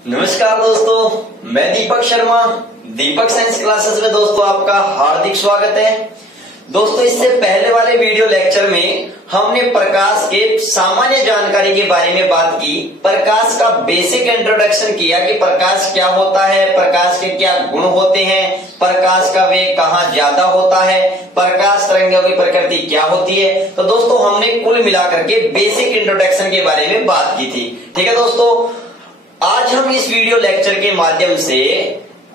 नमस्कार दोस्तों, मैं दीपक शर्मा। दीपक साइंस क्लासेस में दोस्तों आपका हार्दिक स्वागत है। दोस्तों, इससे पहले वाले वीडियो लेक्चर में हमने प्रकाश के सामान्य जानकारी के बारे में बात की। प्रकाश का बेसिक इंट्रोडक्शन किया कि प्रकाश क्या होता है, प्रकाश के क्या गुण होते हैं, प्रकाश का वेग कहाँ ज्यादा होता है, प्रकाश तरंगों की प्रकृति क्या होती है। तो दोस्तों, हमने कुल मिलाकर के बेसिक इंट्रोडक्शन के बारे में बात की थी। ठीक है दोस्तों, आज हम इस वीडियो लेक्चर के माध्यम से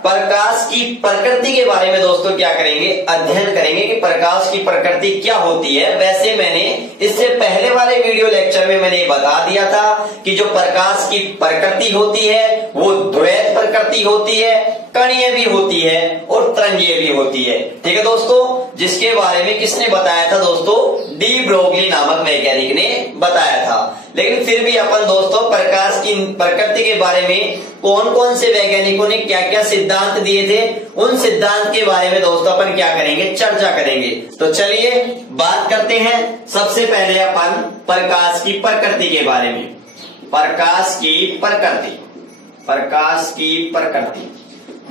प्रकाश की प्रकृति के बारे में दोस्तों क्या करेंगे, अध्ययन करेंगे कि प्रकाश की प्रकृति क्या होती है। वैसे मैंने इससे पहले वाले वीडियो लेक्चर में मैंने बता दिया था कि जो प्रकाश की प्रकृति होती है वो द्वैत प्रकृति होती है, कणीय भी होती है और तरंगीय भी होती है। ठीक है दोस्तों, जिसके बारे में किसने बताया था दोस्तों? डी ब्रोगली नामक वैज्ञानिक ने बताया था। लेकिन फिर भी अपन दोस्तों प्रकाश की प्रकृति के बारे में कौन कौन से वैज्ञानिकों ने क्या क्या सिद्धांत दिए थे, उन सिद्धांत के बारे में दोस्तों अपन क्या करेंगे, चर्चा करेंगे। तो चलिए बात करते हैं। सबसे पहले अपन प्रकाश की प्रकृति के बारे में। प्रकाश की प्रकृति, प्रकाश की प्रकृति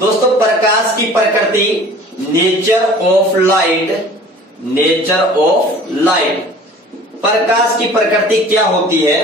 दोस्तों, प्रकाश की प्रकृति nature of light, nature of light. प्रकाश की प्रकृति क्या होती है?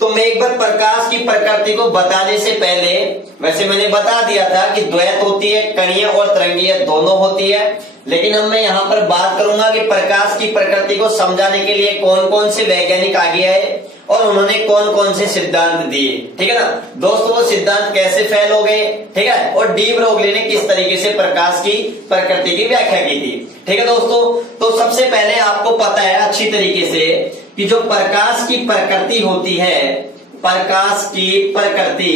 तो मैं एक बार प्रकाश की प्रकृति को बताने से पहले, वैसे मैंने बता दिया था कि द्वैत होती है, कणीय और तरंगीय दोनों होती है। लेकिन अब मैं यहाँ पर बात करूंगा कि प्रकाश की प्रकृति को समझाने के लिए कौन कौन से वैज्ञानिक आगे आए और उन्होंने कौन कौन से सिद्धांत दिए। ठीक है ना दोस्तों, वो सिद्धांत कैसे फेल हो गए, ठीक है, और डी ब्रोगली ने किस तरीके से प्रकाश की प्रकृति की व्याख्या की थी। ठीक है दोस्तों, तो सबसे पहले आपको पता है अच्छी तरीके से कि जो प्रकाश की प्रकृति होती है, प्रकाश की प्रकृति,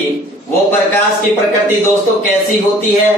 वो प्रकाश की प्रकृति दोस्तों कैसी होती है?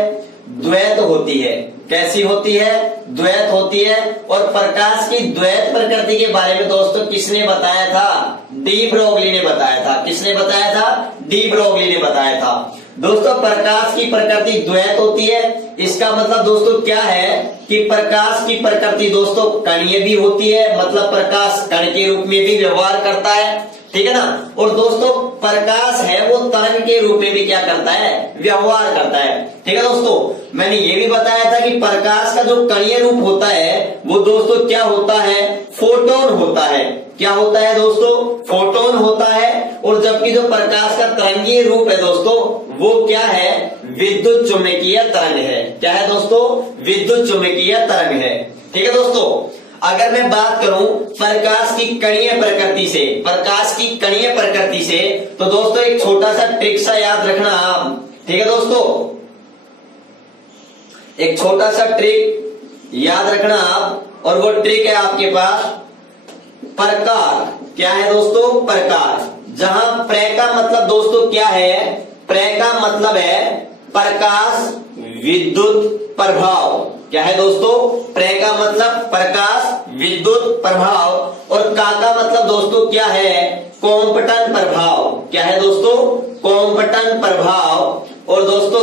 द्वैत होती है। कैसी होती है? द्वैत होती है। और प्रकाश की द्वैत प्रकृति के बारे में दोस्तों किसने बताया था? डी ब्रोगली ने बताया था। किसने बताया था? डी ब्रोगली ने बताया था। दोस्तों, प्रकाश की प्रकृति द्वैत होती है, इसका मतलब दोस्तों क्या है कि प्रकाश की प्रकृति दोस्तों कणीय भी होती है, मतलब प्रकाश कण के रूप में भी व्यवहार करता है। ठीक है ना। और दोस्तों प्रकाश है वो तरंग के रूप में भी क्या करता है? व्यवहार करता है। ठीक है दोस्तों, मैंने ये भी बताया था कि प्रकाश का जो कणीय रूप होता है वो दोस्तों क्या होता है? फोटोन होता है। क्या होता है दोस्तों? फोटोन होता है। और जबकि जो प्रकाश का तरंगीय रूप है दोस्तों वो क्या है? विद्युत चुम्बकीय तरंग है। क्या है दोस्तों? विद्युत चुम्बकीय तरंग है। ठीक है दोस्तों, अगर मैं बात करूं प्रकाश की कणीय प्रकृति से, प्रकाश की कणीय प्रकृति से, तो दोस्तों एक छोटा सा ट्रिक सा याद रखना आप। ठीक है दोस्तों, एक छोटा सा ट्रिक याद रखना आप, और वो ट्रिक है आपके पास प्रकार। क्या है दोस्तों? प्रकार। जहां प्र का मतलब दोस्तों क्या है? प्र का मतलब है प्रकाश विद्युत प्रभाव। क्या है दोस्तों? प्र का मतलब प्रकाश विद्युत प्रभाव। और का मतलब दोस्तों क्या है? कॉम्पटन प्रभाव। क्या है दोस्तों? कॉम्पटन प्रभाव। और दोस्तों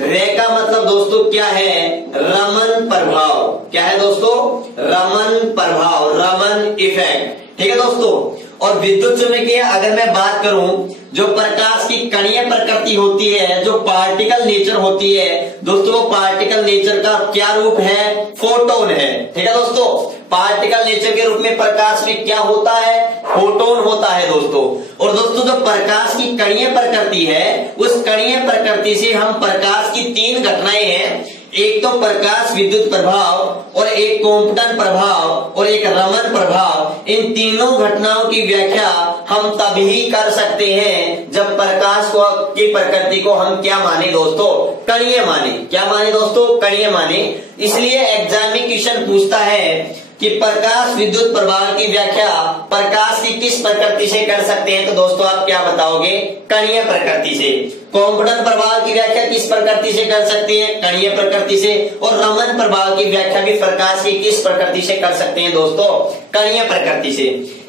रे का मतलब दोस्तों क्या है? रमन प्रभाव। क्या है दोस्तों? रमन प्रभाव, रमन इफेक्ट। ठीक है दोस्तों, और विद्युत चुम्बकीय अगर मैं बात करूं, जो प्रकाश की कणीय प्रकृति होती है, जो पार्टिकल नेचर होती है दोस्तों, वो पार्टिकल नेचर का क्या रूप है? फोटोन है। ठीक है दोस्तों, पार्टिकल नेचर के रूप में प्रकाश में क्या होता है? फोटोन होता है दोस्तों। और दोस्तों जो प्रकाश की कणीय प्रकृति है, उस कणीय प्रकृति से हम प्रकाश की तीन घटनाएं हैं, एक तो प्रकाश विद्युत प्रभाव और एक कॉम्पटन प्रभाव और एक रमन प्रभाव। इन तीनों घटनाओं की व्याख्या हम तभी कर सकते हैं जब प्रकाश को की प्रकृति को हम क्या माने दोस्तों? कणीय माने। क्या माने दोस्तों? कणीय माने। इसलिए एग्जाम में क्वेश्चन पूछता है कि प्रकाश विद्युत प्रभाव की व्याख्या प्रकाश की किस प्रकृति से कर सकते हैं? तो दोस्तों आप क्या बताओगे? कणीय प्रकृति से। कॉम्पटन प्रभाव की व्याख्या किस प्रकृति से कर सकते हैं? कणीय प्रकृति से। और रमन प्रभाव की व्याख्या भी प्रकाश की किस प्रकृति से कर सकते हैं दोस्तों? कणीय प्रकृति से।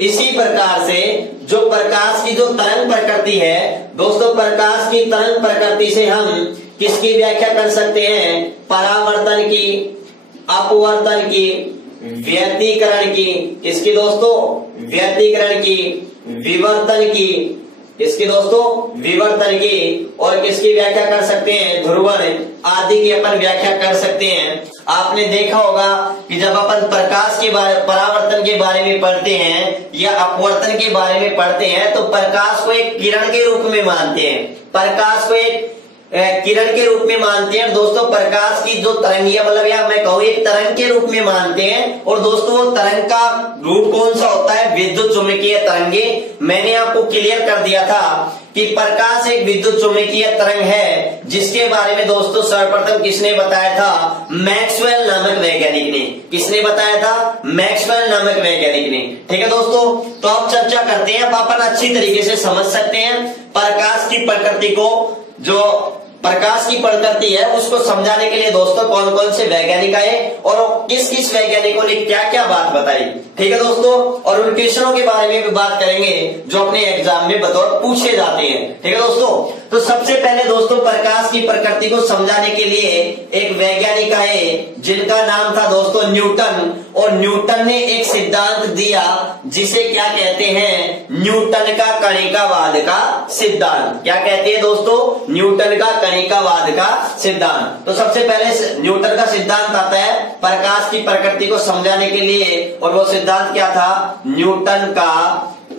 इसी प्रकार से जो प्रकाश की जो तरंग प्रकृति है दोस्तों, प्रकाश की तरंग प्रकृति से हम किसकी व्याख्या कर सकते हैं? परावर्तन की, अपवर्तन की, व्यतिकरण की, इसकी दोस्तों व्यतिकरण की, विवर्तन की, इसकी दोस्तों विवर्तन की और किसकी व्याख्या कर सकते हैं, ध्रुवण आदि की अपन व्याख्या कर सकते हैं। आपने देखा होगा कि जब अपन प्रकाश के बारे परावर्तन के बारे में पढ़ते हैं या अपवर्तन के बारे में पढ़ते हैं तो प्रकाश को एक किरण के रूप में मानते हैं, प्रकाश को एक किरण के रूप में मानते हैं दोस्तों। प्रकाश की जो तरंगिया मतलब या मैं कहूँ एक तरंग के रूप में मानते हैं। और दोस्तों वो तरंग का रूप कौन सा होता है, विद्युत चुंबकीय तरंगे। मैंने आपको क्लियर कर दिया था कि प्रकाश एक विद्युत चुंबकीय तरंग है, जिसके बारे में दोस्तों सर्वप्रथम किसने बताया था, मैक्सवेल नामक वैज्ञानिक ने। किसने बताया था, मैक्सवेल नामक वैज्ञानिक ने। ठीक है दोस्तों, तो अब चर्चा करते हैं। अब अपन अच्छी तरीके से समझ सकते हैं प्रकाश की प्रकृति को, जो प्रकाश की प्रकृति है उसको समझाने के लिए दोस्तों कौन कौन से वैज्ञानिक आए और किस किस वैज्ञानिकों ने क्या क्या बात बताई। ठीक है दोस्तों, और उन क्वेश्चनों के बारे में भी बात करेंगे जो अपने एग्जाम में बतौर पूछे जाते हैं। ठीक है दोस्तों, तो सबसे पहले दोस्तों प्रकाश की प्रकृति को समझाने के लिए एक वैज्ञानिक आए जिनका नाम था दोस्तों न्यूटन। और न्यूटन ने एक सिद्धांत दिया जिसे क्या कहते हैं, न्यूटन का कणिकावाद का सिद्धांत। क्या कहते हैं दोस्तों, न्यूटन का कणिकावाद का सिद्धांत। तो सबसे पहले न्यूटन का सिद्धांत आता है प्रकाश की प्रकृति को समझाने के लिए, और वो सिद्धांत क्या था, न्यूटन का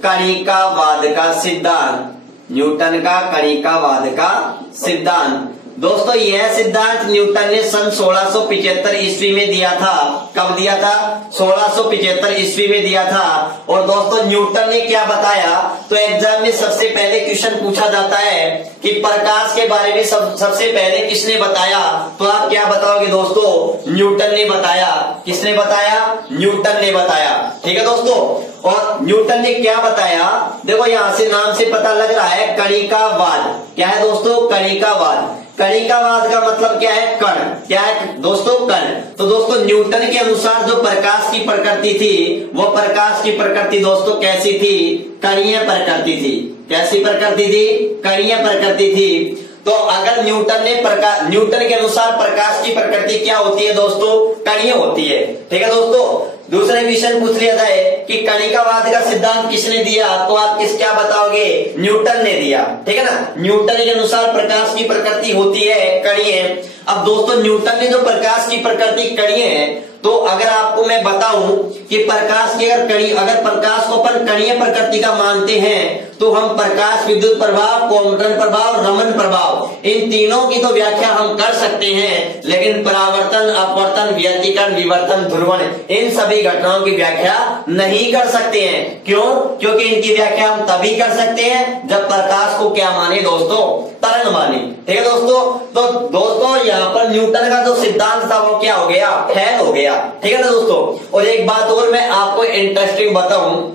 कणिकावाद का सिद्धांत। न्यूटन का कणिकावाद का सिद्धांत दोस्तों, यह सिद्धांत न्यूटन ने सन 1675 ईस्वी में दिया था। कब दिया था, 1675 ईस्वी में दिया था। और दोस्तों न्यूटन ने क्या बताया, तो एग्जाम में सबसे पहले क्वेश्चन पूछा जाता है कि प्रकाश के बारे में सबसे पहले किसने बताया, तो आप क्या बताओगे दोस्तों, न्यूटन ने बताया। किसने बताया, न्यूटन ने बताया। ठीक है दोस्तों, और न्यूटन ने क्या बताया, देखो यहां से नाम से पता लग रहा है कणिकावाद। क्या है दोस्तों, कणिकावाद। कणिकावाद का मतलब क्या है, कण। क्या है दोस्तों, कण। तो दोस्तों न्यूटन के अनुसार जो प्रकाश की प्रकृति थी, वो प्रकाश की प्रकृति दोस्तों कैसी थी, कणीय प्रकृति थी। कैसी प्रकृति थी, कणीय प्रकृति थी। तो अगर न्यूटन के अनुसार प्रकाश की प्रकृति क्या होती है दोस्तों, कणीय होती है। ठीक है दोस्तों, दूसरा क्वेश्चन पूछ लिया जाए कि कणिकावाद का सिद्धांत किसने दिया, तो आप क्या बताओगे, न्यूटन ने दिया। ठीक है ना, न्यूटन के अनुसार प्रकाश की प्रकृति होती है कणीय। अब दोस्तों न्यूटन ने जो प्रकाश की प्रकृति कणीय है, तो अगर आपको मैं बताऊं कि प्रकाश की अगर प्रकाश को अपन कणीय प्रकृति का मानते हैं, तो हम प्रकाश, विद्युत प्रभाव, क्वांटम प्रभाव, रमन प्रभाव, इन तीनों की तो व्याख्या हम कर सकते हैं, लेकिन परावर्तन, अपवर्तन, व्यतिकरण, विवर्तन, ध्रुवण, इन सभी घटनाओं की व्याख्या नहीं कर सकते हैं। क्यों, क्योंकि इनकी व्याख्या हम तभी कर सकते हैं जब प्रकाश को क्या माने दोस्तों, तरंग माने। ठीक है दोस्तों, तो दोस्तों यहाँ पर न्यूटन का जो सिद्धांत था वो क्या हो गया, फेल हो गया। ठीक है ना दोस्तों, और एक बात और मैं आपको इंटरेस्टिंग बताऊं,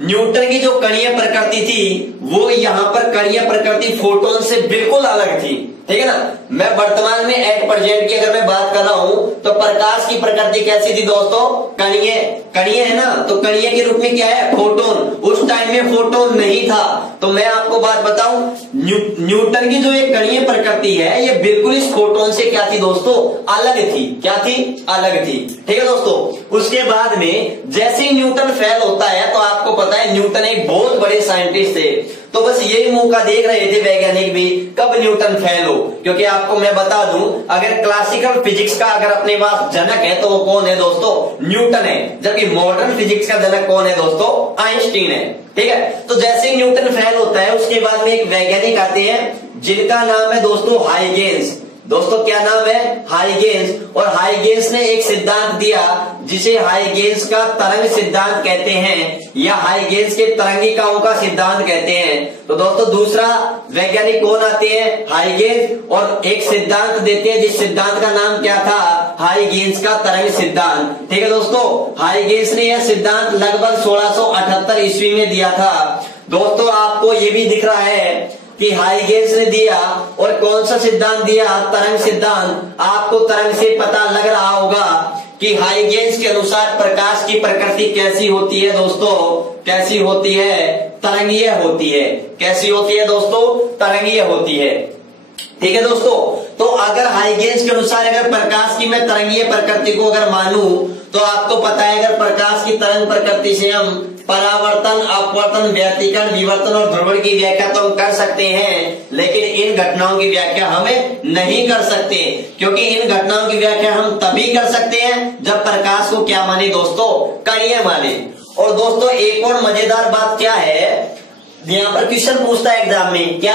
न्यूटन की जो कणीय प्रकृति थी वो यहाँ पर कणीय प्रकृति फोटोन से बिल्कुल अलग थी। ठीक है ना, मैं वर्तमान में एट प्रेजेंट की अगर मैं बात कर रहा हूं तो प्रकाश की प्रकृति कैसी थी दोस्तों, कणीय। कणीय है ना, तो कणीय के रूप में क्या है, फोटोन। उस टाइम में फोटोन नहीं था। तो मैं आपको बात बताऊं, न्यूटन की जो एक कणीय प्रकृति है ये बिल्कुल इस फोटोन से क्या थी दोस्तों, अलग थी। क्या थी, अलग थी। ठीक है दोस्तों, उसके बाद में जैसे ही न्यूटन फेल होता है, तो आपको पता है न्यूटन एक बहुत बड़े साइंटिस्ट थे, तो बस यही मौका देख रहे थे वैज्ञानिक भी कब न्यूटन फेल हो। क्योंकि आपको मैं बता दूं, अगर क्लासिकल फिजिक्स का अगर अपने पास जनक है तो वो कौन है दोस्तों, न्यूटन है। जबकि मॉडर्न फिजिक्स का जनक कौन है दोस्तों, आइंस्टीन है। ठीक है, तो जैसे ही न्यूटन फेल होता है उसके बाद में एक वैज्ञानिक आते हैं जिनका नाम है दोस्तों हाइगेंस। दोस्तों क्या नाम है, हाइगेंस। और हाइगेंस ने एक सिद्धांत दिया जिसे हाइगेंस का तरंग सिद्धांत कहते हैं, या हाइगेंस के तरंगिकाओं का सिद्धांत कहते हैं। तो दोस्तों दूसरा वैज्ञानिक कौन आते हैं, हाइगेंस, और एक सिद्धांत देते हैं जिस सिद्धांत का नाम क्या था, हाइगेंस का तरंग सिद्धांत। ठीक है दोस्तों, हाइगेंस ने यह सिद्धांत लगभग 1678 ईस्वी में दिया था। दोस्तों आपको ये भी दिख रहा है कि हाइगेंस ने दिया, और कौन सा सिद्धांत दिया, तरंग सिद्धांत। आपको तरंग से पता लग रहा होगा कि हाइगेंस के अनुसार प्रकाश की प्रकृति कैसी होती है दोस्तों, कैसी होती है, तरंगीय होती है। कैसी होती है दोस्तों, तरंगीय होती है। ठीक है दोस्तों, तो अगर हाइगेंस के अनुसार अगर प्रकाश की मैं तरंगीय प्रकृति को अगर मानूं, तो आपको पता है अगर प्रकाश की तरंग प्रकृति से हम परावर्तन, अपवर्तन, व्यतिकरण, विवर्तन और ध्रुवण की व्याख्या तो हम कर सकते हैं, लेकिन इन घटनाओं की व्याख्या हमें नहीं कर सकते, क्योंकि इन घटनाओं की व्याख्या हम तभी कर सकते हैं जब प्रकाश को क्या माने दोस्तों, कणीय माने। और दोस्तों एक और मजेदार बात क्या है, यहाँ पर क्वेश्चन पूछता है एग्जाम में क्या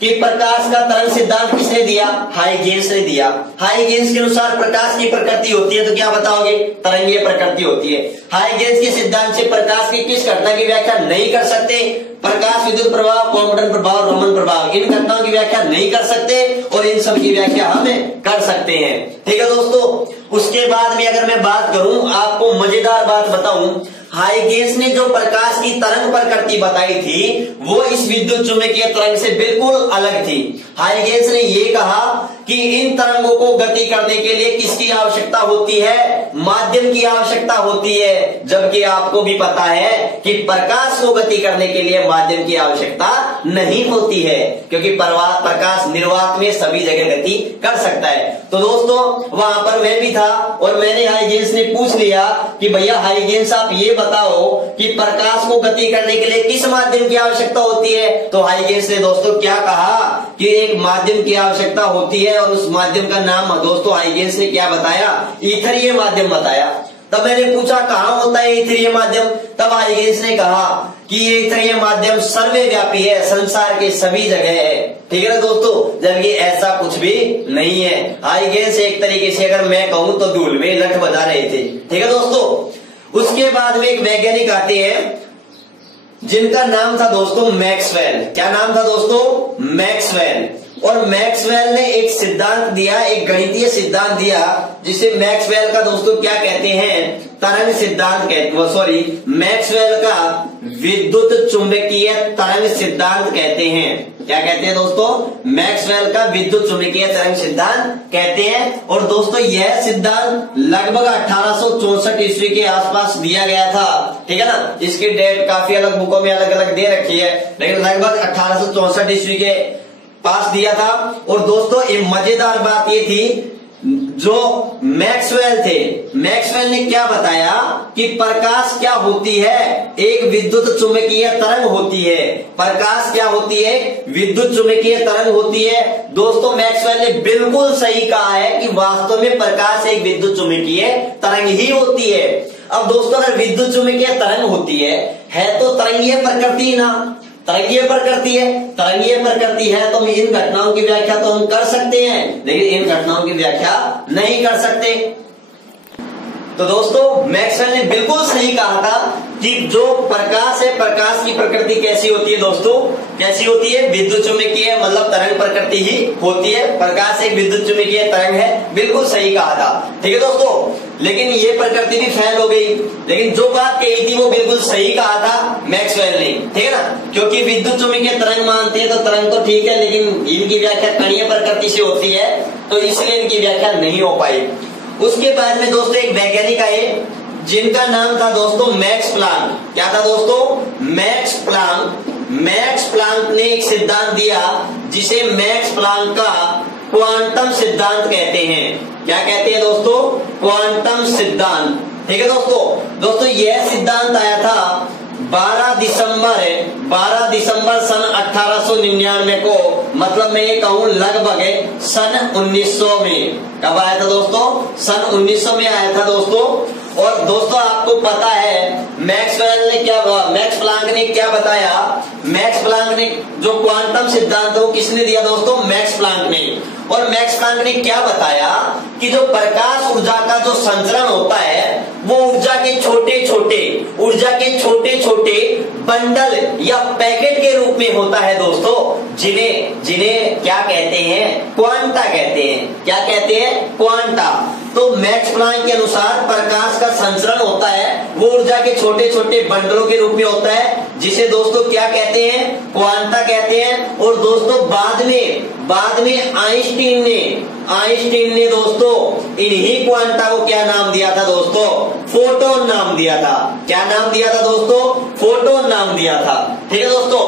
कि प्रकाश का तरंग सिद्धांत किसने दिया, हाइगेन्स ने दिया। हाइगेन्स के अनुसार प्रकाश की प्रकृति होती है, तो क्या बताओगे, तरंगीय प्रकृति होती है। हाइगेन्स के सिद्धांत से प्रकाश की किस घटना की व्याख्या नहीं कर सकते, प्रकाश विद्युत प्रभाव, कॉम्पटन प्रभाव, रोमन प्रभाव, इन घटनाओं की व्याख्या नहीं कर सकते, और इन सब की व्याख्या हम कर सकते हैं। ठीक है दोस्तों, उसके बाद में अगर मैं बात करूं, आपको मजेदार बात बताऊं, हाइगेन्स ने जो प्रकाश की तरंग प्रकृति बताई थी वो इस विद्युत चुंबकीय तरंग से बिल्कुल अलग थी। हाइगेन्स ने ये कहा कि इन तरंगों को गति करने के लिए किसकी आवश्यकता होती है, माध्यम की आवश्यकता होती है, जबकि आपको भी पता है कि प्रकाश को गति करने के लिए माध्यम की आवश्यकता नहीं होती है, क्योंकि प्रकाश निर्वात में सभी जगह गति कर सकता है। तो दोस्तों वहां पर मैं भी था और मैंने हाइगेन्स ने पूछ लिया कि भैया हाइगेन्स आप ये बताओ कि प्रकाश को गति करने के लिए किस माध्यम की आवश्यकता होती है। तो हाइगेन्स ने दोस्तों क्या कहा कि एक माध्यम की आवश्यकता होती है, और उस माध्यम का नाम दोस्तों हाइगेन्स ने क्या बताया, ईथरीय माध्यम बताया। तब मैंने पूछा कहाँ होता है ईथरीय माध्यम, तब हाइगेन्स ने कहा कि ये ईथरीय माध्यम सर्वव्यापी है, संसार के सभी जगह है। ठीक है ना दोस्तों, जबकि ऐसा कुछ भी नहीं है। हाइगेन्स एक तरीके से अगर मैं कहूं तो धूल में लठ बजा रहे थे। ठीक है दोस्तों, उसके बाद में एक वैज्ञानिक आते हैं जिनका नाम था दोस्तों मैक्सवेल। क्या नाम था दोस्तों, मैक्सवेल। और मैक्सवेल ने एक सिद्धांत दिया, एक गणितीय सिद्धांत दिया, जिसे मैक्सवेल का दोस्तों क्या कहते हैं, तरंग सिद्धांत कहते, सॉरी मैक्सवेल का विद्युत चुंबकीय तरंग सिद्धांत कहते हैं। क्या कहते हैं दोस्तों, मैक्सवेल का विद्युत चुंबकीय तरंग सिद्धांत कहते हैं। और दोस्तों यह सिद्धांत लगभग 1864 ईस्वी के आसपास दिया गया था। ठीक है ना, इसकी डेट काफी अलग बुकों में अलग अलग दे रखी है, लेकिन लगभग 1864 ईस्वी के पास दिया था। और दोस्तों एक मजेदार बात ये थी, जो मैक्सवेल थे, मैक्सवेल ने क्या बताया कि प्रकाश क्या होती है, एक विद्युत चुंबकीय तरंग होती है। प्रकाश क्या होती है, विद्युत चुंबकीय तरंग होती है। दोस्तों मैक्सवेल ने बिल्कुल सही कहा है कि वास्तव में प्रकाश एक विद्युत चुंबकीय तरंग ही होती है। अब दोस्तों अगर विद्युत चुंबकीय तरंग होती है तो तरंगीय प्रकृति ना, तरंगीय प्रकृति है, तरंगीय प्रकृति है तो इन घटनाओं की व्याख्या तो हम कर सकते हैं, लेकिन इन घटनाओं की व्याख्या नहीं कर सकते। तो दोस्तों मैक्सवेल ने बिल्कुल सही कहा था कि जो प्रकाश है, प्रकाश की प्रकृति कैसी होती है दोस्तों, कैसी होती है, विद्युत चुंबकीय, मतलब तरंग प्रकृति ही होती है। प्रकाश एक विद्युत चुंबकीय तरंग है, बिल्कुल सही कहा था। ठीक है दोस्तों, लेकिन ये प्रकृति भी फेल हो गई, लेकिन जो बात कही थी वो बिल्कुल सही कहा था मैक्सवेल ने। ठीक है ना, क्योंकि विद्युत चुंबकीय तरंग मानते हैं तो तरंग तो ठीक है, लेकिन इनकी व्याख्या कणीय प्रकृति से होती है, तो इसलिए इनकी व्याख्या नहीं हो पाई। उसके बाद में दोस्तों एक वैज्ञानिक आए जिनका नाम था दोस्तों मैक्स प्लांक। क्या था दोस्तों, मैक्स प्लांक। मैक्स प्लांक ने एक सिद्धांत दिया जिसे मैक्स प्लांक का क्वांटम सिद्धांत कहते हैं। क्या कहते हैं दोस्तों, क्वांटम सिद्धांत। ठीक है दोस्तों यह सिद्धांत आया था 12 दिसंबर सन 1899 को, मतलब मैं ये कहूं लगभग सन 1900 में। कब आया था दोस्तों, सन 1900 में आया था दोस्तों। और दोस्तों आपको पता है मैक्स प्लांक ने क्या बताया, मैक्स प्लांक ने जो क्वांटम सिद्धांत वो किसने दिया दोस्तों, मैक्स प्लांक ने। और मैक्स प्लांक ने क्या बताया कि जो प्रकाश ऊर्जा का जो संचरण होता है वो ऊर्जा के छोटे छोटे बंडल या पैकेट के रूप में होता है दोस्तों, जिन्हें क्या कहते हैं, क्वांटा कहते हैं। क्या कहते हैं, क्वांटा। तो मैक्स प्लांक के अनुसार प्रकाश का संचरण होता है वो ऊर्जा के छोटे छोटे बंडलों के रूप में होता है, जिसे दोस्तों क्या कहते हैं, क्वांटा कहते हैं। और दोस्तों बाद में आइंस्टीन ने दोस्तों इन्हीं क्वांटा को क्या नाम दिया था दोस्तों, फोटोन नाम दिया था। क्या नाम दिया था दोस्तों, फोटोन नाम दिया था। ठीक है दोस्तों,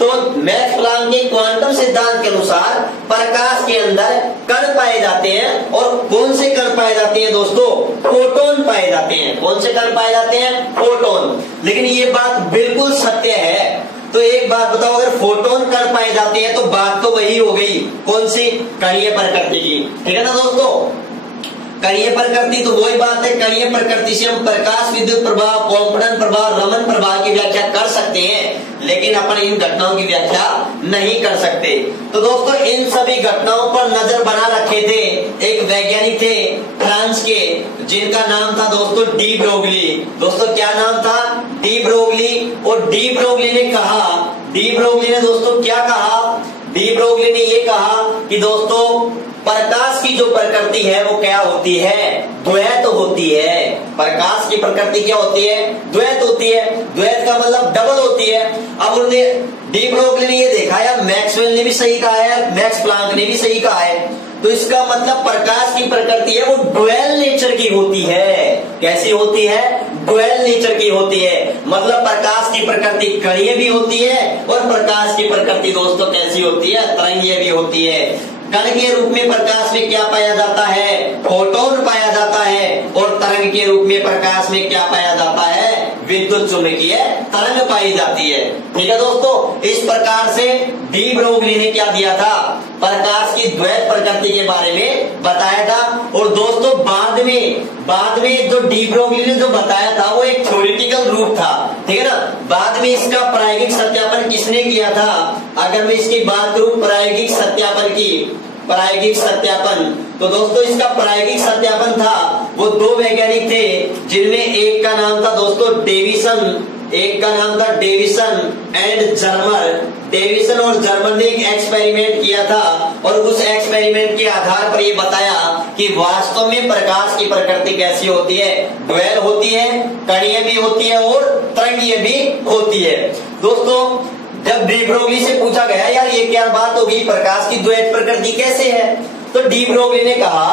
तो मैक्स प्लांक के क्वांटम सिद्धांत के अनुसार प्रकाश के अंदर कण पाए जाते हैं। और कौन से कण पाए जाते हैं दोस्तों? फोटोन पाए जाते हैं। कौन से कण पाए जाते हैं? फोटोन। लेकिन ये बात बिल्कुल सत्य है। तो एक बात बताओ, अगर फोटोन कण पाए जाते हैं तो बात तो वही हो गई, कौन सी? कणीय प्रकृति की। ठीक है ना दोस्तों? कणीय प्रकृति तो वही बात है, कणीय प्रकृति से हम प्रकाश, विद्युत प्रभाव, कॉम्पटन प्रभाव, रमन प्रभाव की व्याख्या कर सकते हैं, लेकिन अपन इन घटनाओं की व्याख्या नहीं कर सकते। तो दोस्तों इन सभी घटनाओं पर नजर बना रखे थे एक वैज्ञानिक थे फ्रांस के, जिनका नाम था दोस्तों डी ब्रोगली। दोस्तों क्या नाम था? De Broglie. और डी ब्रोगली ने कहा, डी ब्रोगली ने दोस्तों क्या कहा? डी ब्रोगली ने ये कहा कि दोस्तों प्रकाश की जो प्रकृति है वो क्या होती है? द्वैत होती है। प्रकाश की प्रकृति क्या होती है? द्वैत होती है। द्वैत का मतलब डबल होती है। अब उन्होंने डी ब्रोगली ने ये देखा यार, मैक्सवेल ने भी सही कहा है, मैक्स प्लांक ने भी सही कहा है, तो इसका मतलब प्रकाश की प्रकृति है वो ड्वेल नेचर की होती है। कैसी होती है? ड्वेल नेचर की होती है। मतलब प्रकाश की प्रकृति कणीय भी होती है और प्रकाश की प्रकृति दोस्तों कैसी होती है? तरंगीय भी होती है। कण के रूप में प्रकाश में क्या पाया जाता है? फोटोन पाया जाता है। और तरंग के रूप में प्रकाश में क्या पाया जाता है? विद्युत चुंबकीय तरंग पाई जाती है। ठीक है दोस्तों, इस प्रकार से डी ब्रोगली ने क्या दिया था? प्रकाश की द्वैत प्रकृति के बारे में बताया था। और दोस्तों बाद में जो डी ब्रोगली ने जो बताया था वो एक थ्योरेटिकल रूप था। ठीक है ना? बाद में इसका प्रायोगिक सत्यापन किसने किया था? अगर मैं इसकी बात करूं प्रायोगिक सत्यापन की, प्रायोगिक सत्यापन, तो दोस्तों इसका प्रायोगिक सत्यापन था वो दो वैज्ञानिक थे, जिनमें एक का नाम था दोस्तों डेविसन, एक का नाम था डेविसन एंड जर्मर। डेविसन और जर्मर ने एक एक्सपेरिमेंट किया था और उस एक्सपेरिमेंट के आधार पर ये बताया कि वास्तव में प्रकाश की प्रकृति कैसी होती है? ड्वेल होती है, कणीय भी होती है और तरंगीय भी होती है। दोस्तों जब डी ब्रोगली से पूछा गया यार ये क्या बात होगी, प्रकाश की द्वैत प्रकृति कैसे है, तो डी ब्रोगली ने कहा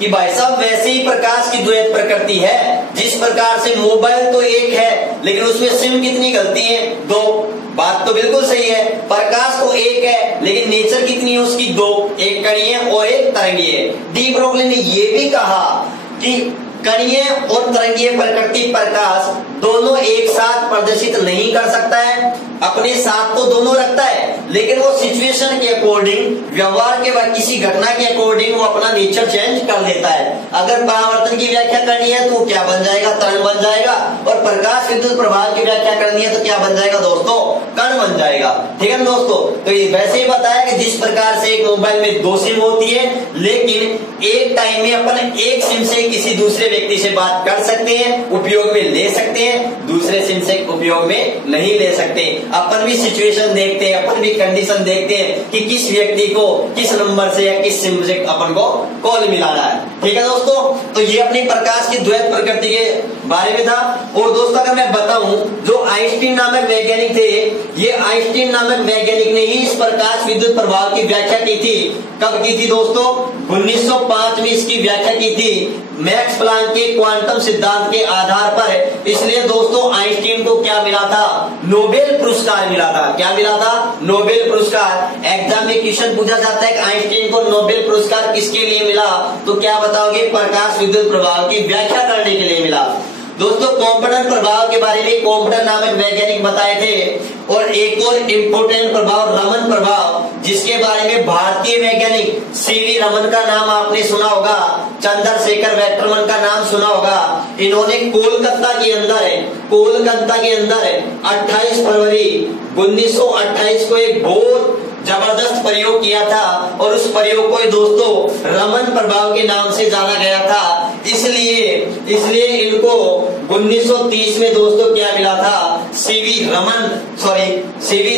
कि भाई साहब वैसे ही प्रकाश की द्वैत प्रकृति है जिस प्रकार से मोबाइल तो एक है लेकिन उसमें सिम कितनी गलती है? 2। बात तो बिल्कुल सही है, प्रकाश तो एक है लेकिन नेचर कितनी है उसकी? 2, एक कणीय और एक तरंगीय। डी ब्रोगली ने यह भी कहा कि कणीय और तरंगीय प्रकृति प्रकाश दोनों एक साथ प्रदर्शित नहीं कर सकता है, अपने साथ तो दोनों रखता है लेकिन वो सिचुएशन के अकॉर्डिंग, व्यवहार के बाद किसी घटना के अकॉर्डिंग वो अपना नेचर चेंज कर लेता है। अगर परावर्तन की व्याख्या करनी है तो क्या बन जाएगा? तरंग बन जाएगा। और प्रकाश विद्युत प्रभाव की व्याख्या करनी है तो क्या बन जाएगा दोस्तों? कण बन जाएगा। ठीक है दोस्तों, तो ये वैसे ही बताया कि जिस प्रकार से एक मोबाइल में 2 सिम होती है लेकिन एक टाइम में अपन एक सिम से किसी दूसरे व्यक्ति से बात कर सकते हैं, उपयोग में ले सकते हैं, दूसरे सिम से उपयोग में नहीं ले सकते। अपन भी सिचुएशन देखते हैं, अपन भी कंडीशन देखते हैं कि किस व्यक्ति को किस नंबर से या किस सिम से अपन को कॉल मिलाना है। ठीक है दोस्तों, तो ये अपनी प्रकाश की द्वैत प्रकृति के बारे में था। और दोस्तों अगर मैं बताऊं, जो आइंस्टीन नामक वैज्ञानिक थे, ये आइंस्टीन नामक वैज्ञानिक ने ही इस प्रकाश विद्युत प्रभाव की व्याख्या की थी। कब की थी दोस्तों? 1905 में इसकी व्याख्या की थी मैक्स प्लांक के क्वांटम सिद्धांत के आधार पर। इसलिए दोस्तों आइंस्टीन को क्या मिला था? नोबेल पुरस्कार मिला था। क्या मिला था? नोबेल पुरस्कार। एग्जाम में क्वेश्चन पूछा जाता है कि आइंस्टीन को नोबेल पुरस्कार किसके लिए मिला, तो क्या बताओगे? प्रकाश विद्युत प्रभाव की व्याख्या करने के लिए मिला। दोस्तों कॉम्पटन प्रभाव के बारे में कॉम्पटन नामक वैज्ञानिक बताए थे। और एक और इम्पोर्टेंट प्रभाव रमन प्रभाव, जिसके बारे में भारतीय वैज्ञानिक सीवी रमन का नाम आपने सुना होगा, चंद्रशेखर वेट्टरमन का नाम सुना होगा। इन्होंने कोलकाता के अंदर 28 फरवरी 1928 को एक बहुत जबरदस्त प्रयोग किया था और उस प्रयोग को दोस्तों रमन प्रभाव के नाम से जाना गया था। इसलिए इनको 1930 में दोस्तों क्या मिला था? सीवी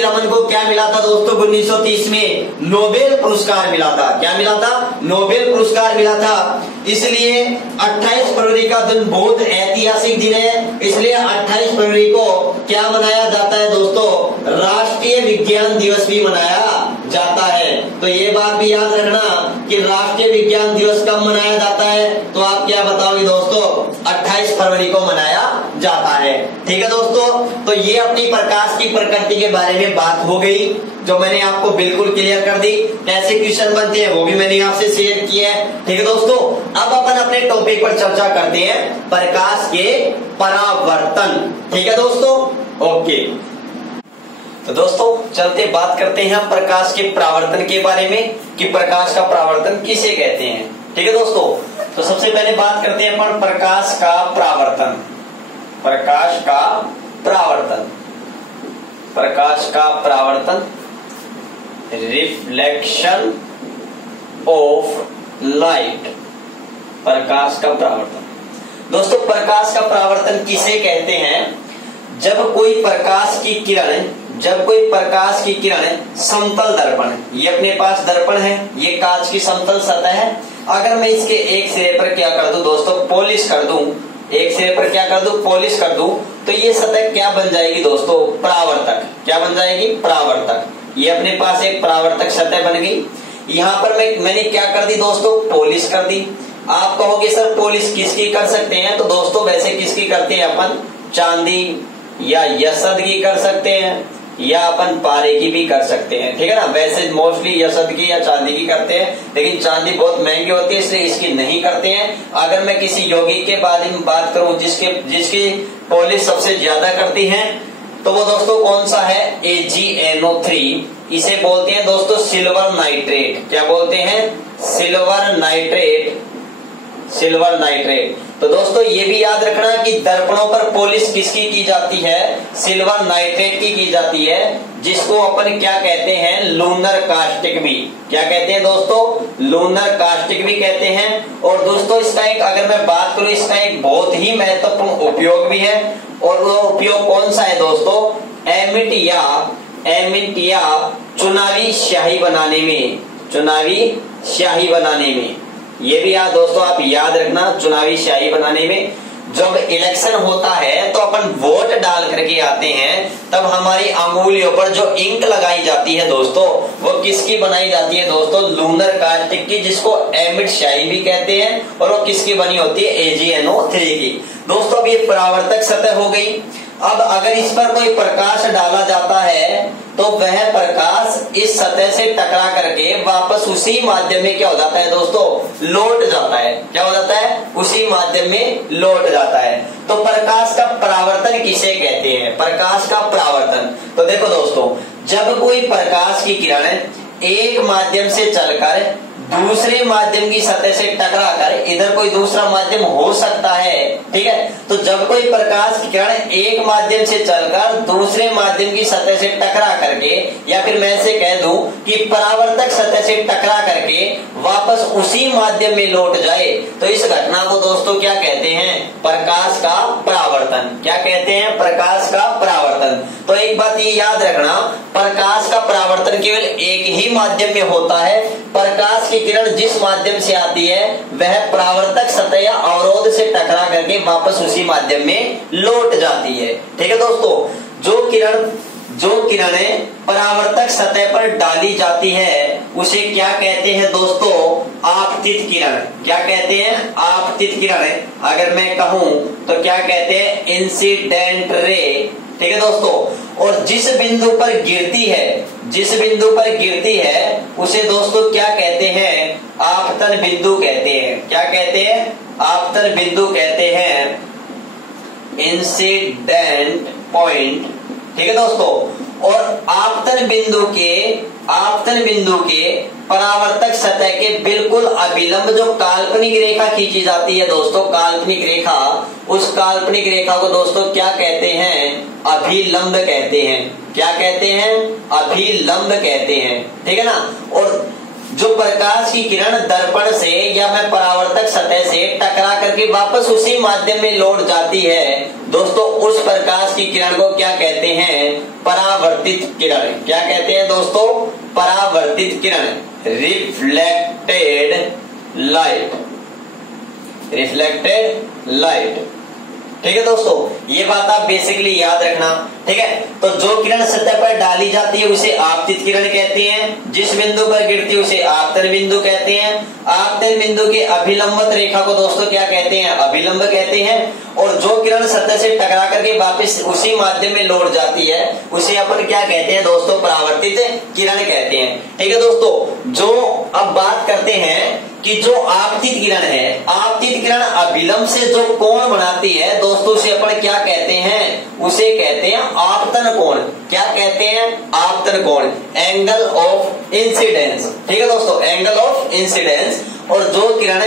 रमन को क्या मिला था दोस्तों? 1930 में नोबेल पुरस्कार मिला था। क्या मिला था? नोबेल पुरस्कार मिला था। इसलिए 28 फरवरी का दिन बहुत ऐतिहासिक दिन है। इसलिए 28 फरवरी को क्या मनाया जाता है दोस्तों? राष्ट्रीय विज्ञान दिवस भी मनाया जाता है। तो ये बात भी याद रखना कि राष्ट्रीय विज्ञान दिवस कब मनाया जाता है, तो आप क्या बताओगे दोस्तों? 28 फरवरी को मनाया जाता है। ठीक है दोस्तों, तो ये अपनी प्रकाश की प्रकृति के बारे में बात हो गई, जो मैंने आपको बिल्कुल क्लियर कर दी। कैसे क्वेश्चन बनते हैं वो भी मैंने आपसे शेयर किया है। ठीक है दोस्तों, अब अपन अपने टॉपिक पर चर्चा करते हैं, प्रकाश के परावर्तन। ठीक है दोस्तों, ओके। तो दोस्तों चलते बात करते हैं प्रकाश के परावर्तन के बारे में, कि प्रकाश का परावर्तन किसे कहते हैं। ठीक है दोस्तों, तो सबसे पहले बात करते हैं अपन प्रकाश का परावर्तन। प्रकाश का परावर्तन, प्रकाश का परावर्तन, रिफ्लेक्शन ऑफ लाइट, प्रकाश का परावर्तन। दोस्तों प्रकाश का परावर्तन किसे कहते हैं? जब कोई प्रकाश की किरण, जब कोई प्रकाश की किरण समतल दर्पण, ये अपने पास दर्पण है, ये कांच की समतल सतह है, अगर मैं इसके एक सिरे पर क्या कर दूं दोस्तों, पॉलिश कर दूं, एक सिरे पर क्या कर दूं, पॉलिश कर दूं, तो ये सतह क्या बन जाएगी दोस्तों, परावर्तक। क्या बन जाएगी, परावर्तक। ये अपने पास एक परावर्तक सतह बन गई। यहाँ पर मैंने क्या कर दी दोस्तों, पॉलिश कर दी। आप कहोगे सर पॉलिश किसकी कर सकते हैं, तो दोस्तों वैसे किसकी करते हैं अपन, चांदी या यशद की कर सकते हैं, या अपन पारे की भी कर सकते हैं। ठीक है ना, वैसे मोस्टली यशद की या चांदी की करते हैं, लेकिन चांदी बहुत महंगी होती है इसलिए इसकी नहीं करते हैं। अगर मैं किसी यौगिक के बारे में बात करूं जिसकी पॉलिश सबसे ज्यादा करती है, तो वो दोस्तों कौन सा है, AgNO3। इसे बोलते हैं दोस्तों सिल्वर नाइट्रेट। क्या बोलते हैं, सिल्वर नाइट्रेट, सिल्वर नाइट्रेट। तो दोस्तों ये भी याद रखना कि दर्पणों पर पॉलिश किसकी की जाती है, सिल्वर नाइट्रेट की जाती है, जिसको अपन क्या कहते हैं, लूनर कास्टिक भी। क्या कहते हैं दोस्तों, लूनर कास्टिक भी कहते हैं। और दोस्तों इसका एक, अगर मैं बात करूं, इसका एक बहुत ही महत्वपूर्ण उपयोग भी है, और वो उपयोग कौन सा है दोस्तों, एमिट या चुनावी स्याही बनाने में, चुनावी स्याही बनाने में। ये भी याद दोस्तों आप याद रखना, चुनावी स्याही बनाने में। जब इलेक्शन होता है तो अपन वोट डाल करके आते हैं, तब हमारी अंगुलियों पर जो इंक लगाई जाती है दोस्तों, वो किसकी बनाई जाती है दोस्तों, लूनर कास्टिक की, जिसको एमिट स्याही भी कहते हैं, और वो किसकी बनी होती है, AgNO3 की। दोस्तों अब ये परावर्तक सतह हो गई। अब अगर इस पर कोई प्रकाश डाला जाता है, तो वह प्रकाश इस सतह से टकरा करके वापस उसी माध्यम में क्या हो जाता है दोस्तों, लौट जाता है। क्या हो जाता है, उसी माध्यम में लौट जाता है। तो प्रकाश का परावर्तन किसे कहते हैं, प्रकाश का परावर्तन। तो देखो दोस्तों, जब कोई प्रकाश की किरण एक माध्यम से चलकर दूसरे माध्यम की सतह से टकरा कर, इधर कोई दूसरा माध्यम हो सकता है, ठीक है, तो जब कोई प्रकाश की किरण एक माध्यम से चलकर दूसरे माध्यम की सतह से टकरा करके, या फिर मैं से कह दूं कि परावर्तक सतह से टकरा करके वापस उसी माध्यम में लौट जाए, तो इस घटना को दोस्तों क्या कहते हैं, प्रकाश का परावर्तन। क्या कहते हैं, प्रकाश का परावर्तन। तो एक बात ये याद रखना, प्रकाश का परावर्तन केवल एक ही माध्यम में होता है। प्रकाश की किरण जिस माध्यम से आती है वह परावर्तक सतह या अवरोध से टकरा करके वापस उसी माध्यम में लौट जाती है। ठीक है दोस्तों, जो किरणें परावर्तक सतह पर डाली जाती है उसे क्या कहते हैं दोस्तों, आपतित किरण। क्या कहते हैं, आपतित किरण। अगर मैं कहूं तो क्या कहते हैं, इंसिडेंट रे। ठीक है दोस्तों, और जिस बिंदु पर गिरती है उसे दोस्तों क्या कहते हैं, आपतन बिंदु कहते हैं। क्या कहते हैं, आपतन बिंदु कहते हैं, इंसिडेंट पॉइंट। ठीक है दोस्तों, और आपतन बिंदु के परावर्तक सतह के बिल्कुल अभिलंब जो काल्पनिक रेखा खींची जाती है दोस्तों, काल्पनिक रेखा, उस काल्पनिक रेखा को दोस्तों क्या कहते हैं, अभिलंब कहते हैं। क्या कहते हैं, अभिलंब कहते हैं। ठीक है ना, और जो प्रकाश की किरण दर्पण से या मैं परावर्तक सतह से टकरा करके वापस उसी माध्यम में लौट जाती है दोस्तों, उस प्रकाश की किरण को क्या कहते हैं, परावर्तित किरण। क्या कहते हैं दोस्तों, परावर्तित किरण, रिफ्लेक्टेड लाइट, रिफ्लेक्टेड लाइट। ठीक है दोस्तों, ये बात आप बेसिकली याद रखना। ठीक है, तो जो किरण सतह पर डाली जाती है उसे आपतित किरण कहते हैं, जिस बिंदु पर गिरती है उसे आपतन बिंदु कहते हैं। आपतन बिंदु के अभिलंबत रेखा को दोस्तों क्या कहते हैं? अभिलंब कहते हैं। और जो किरण सतह से टकरा करके वापस उसी माध्यम में लौट जाती है उसे अपन क्या कहते हैं दोस्तों? परावर्तित किरण कहते हैं। ठीक है दोस्तों, जो अब बात करते हैं कि जो आपतित किरण है, आपतित किरण अभिलंब से जो कोण बनाती है दोस्तों उसे अपन क्या कहते हैं? उसे कहते हैं आपतन कोण। क्या कहते हैं? आपतन कोण, एंगल ऑफ इंसिडेंस। ठीक है दोस्तों, एंगल ऑफ इंसिडेंस। और जो किरण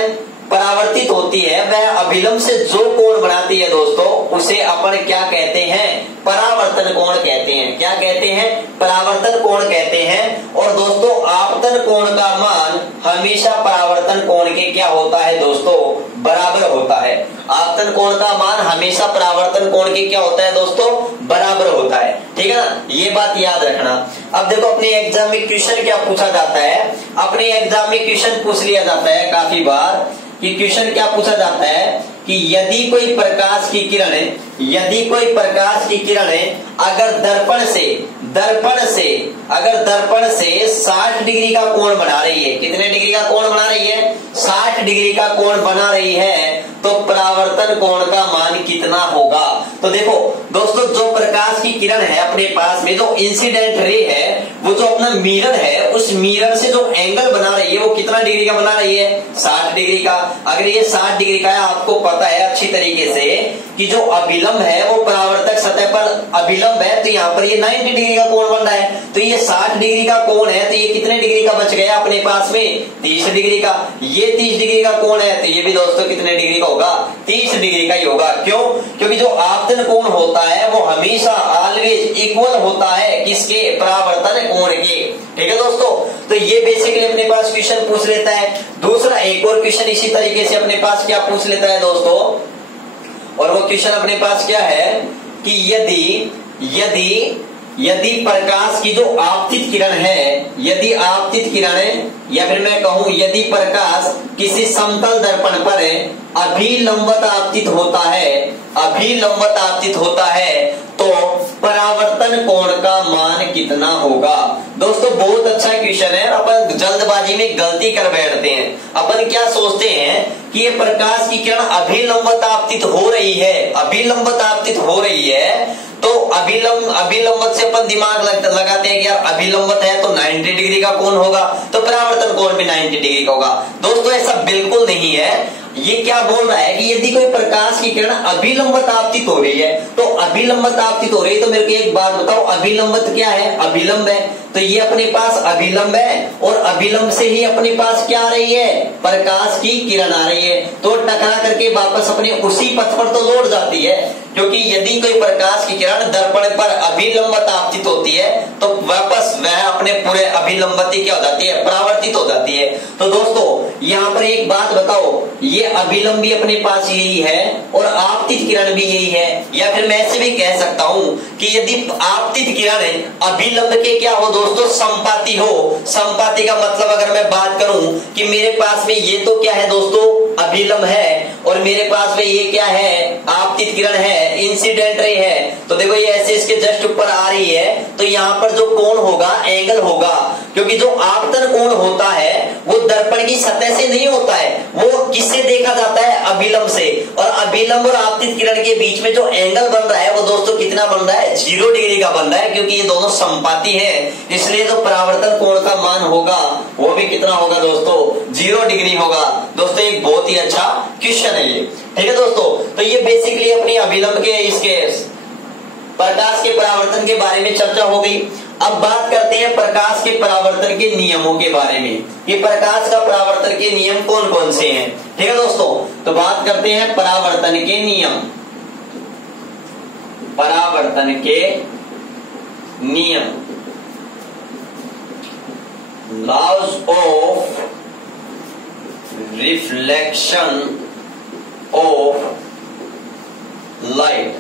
परावर्तित होती है वह अभिलंब से जो कोण बनाती है दोस्तों उसे अपन क्या कहते हैं? परावर्तन कोण कहते हैं। क्या कहते हैं? परावर्तन कोण कहते हैं। और दोस्तों आपतन कोण का मान हमेशा परावर्तन कोण के क्या होता है दोस्तों? बराबर होता है। आपतन कोण का मान हमेशा परावर्तन कोण के क्या होता है दोस्तों? बराबर होता है। ठीक है ना, ये बात याद रखना। अब देखो अपने एग्जाम में क्वेश्चन क्या पूछा जाता है? अपने एग्जाम में क्वेश्चन पूछ लिया जाता है काफी बार कि क्वेश्चन क्या पूछा जाता है कि यदि कोई प्रकाश की किरण अगर दर्पण से 60 डिग्री का कोण बना रही है, कितने डिग्री का कोण बना रही है? 60 डिग्री का कोण बना रही है, तो परावर्तन कोण का मान कितना होगा? तो देखो दोस्तों, जो प्रकाश की किरण है अपने पास में, जो इंसिडेंट रे है, वो जो अपना मिरर है, उस मिरर से जो एंगल बना रही है वो कितना डिग्री का बना रही है? 60 डिग्री का। अगर ये 60 डिग्री का है, आपको पता है अच्छी तरीके से कि जो अभिलंब है वो परावर्तक सतह पर अभिलंब है, तो यहाँ पर ये 90 डिग्री का कोण बन रहा है। तो ये 60 डिग्री का कोण है, तो ये कितने डिग्री का बच गया अपने पास में? 30 डिग्री का। ये 30 डिग्री का कोण है, तो ये भी दोस्तों कितने डिग्री का होगा? 30 डिग्री का ही होगा। क्यों? क्योंकि जो आपतन कोण होता है वो हमेशा ऑलवेज इक्वल होता है किसके? परावर्तन कोण के। ठीक है दोस्तों, तो ये बेसिकली अपने पास क्वेश्चन पूछ लेता है। दूसरा एक और क्वेश्चन इसी तरीके से अपने पास क्या पूछ लेता है दोस्तों, और वो क्वेश्चन अपने पास क्या है कि यदि प्रकाश की जो आपतित किरण है, यदि आपतित किरण, या फिर मैं कहूं यदि प्रकाश किसी समतल दर्पण पर अभिलंबत आपतित होता है तो परावर्तन कोण का मान कितना होगा? दोस्तों बहुत अच्छा क्वेश्चन है। अपन जल्दबाजी में गलती कर बैठते हैं। अपन क्या सोचते हैं कि ये प्रकाश की किरण अभिलंबत आपतित हो रही है, तो अभिलंबत से अपन दिमाग लगाते हैं कि यार अभिलंबत है तो 90 डिग्री का कोण होगा, तो परावर्तन कोण भी 90 डिग्री का होगा। दोस्तों ऐसा बिल्कुल नहीं है। ये क्या बोल रहा है कि यदि कोई प्रकाश की किरण अभिलंबत आपतित हो रही है, तो अभिलंबत आपतित हो रही है, तो मेरे को एक बात बताओ, अभिलंबत क्या है? अभिलंब है। तो ये अपने पास अभिलंब है, और अभिलंब से ही अपने पास क्या आ रही है? प्रकाश की किरण आ रही है। तो टकरा करके वापस अपने उसी पथ पर तो लौट जाती है, क्योंकि यदि कोई प्रकाश की किरण दर्पण पर अभिलंबत आपतित होती है तो वापस वह अपने पूरे अभिलंबती क्या हो जाती है? परावर्तित हो जाती है। तो दोस्तों यहाँ पर एक बात बताओ, ये अभिलंब भी अपने पास यही है और आपतित किरण भी यही है, या फिर मैं ऐसे भी कह सकता हूँ कि यदि आपतित किरण अभिलंब के क्या हो दोस्तों? संपाती हो। संपाती का मतलब अगर मैं बात करूं कि मेरे पास में ये तो क्या है दोस्तों? अभिलंब है, और मेरे पास में ये क्या है? आपतित किरण है, इंसिडेंट रे है। तो देखो ये ऐसे इसके जस्ट ऊपर आ रही है, तो यहाँ पर जो कोण होगा एंगल होगा, क्योंकि जो आपतन कोण होता है वो दर्पण की सतह से नहीं होता है, वो किससे देखा जाता है? अभिलंब से। और अभिलंब और आपतित किरण के बीच में जो एंगल बन रहा है वो दोस्तों कितना बन रहा है? 0 डिग्री का बन रहा है, क्योंकि ये दोनों संपाती हैं। इसलिए जो परावर्तन कोण का मान होगा वो भी कितना होगा दोस्तों? 0 डिग्री होगा। दोस्तों एक बहुत ही अच्छा क्वेश्चन है ये। ठीक है दोस्तों, तो ये बेसिकली अपनी अभिलंब के इसके प्रकाश के परावर्तन के बारे में चर्चा हो गई। अब बात करते हैं प्रकाश के परावर्तन के नियमों के बारे में, कि प्रकाश का परावर्तन के नियम कौन कौन से हैं। ठीक है दोस्तों, तो बात करते हैं परावर्तन के नियम। परावर्तन के नियम, laws of reflection of light.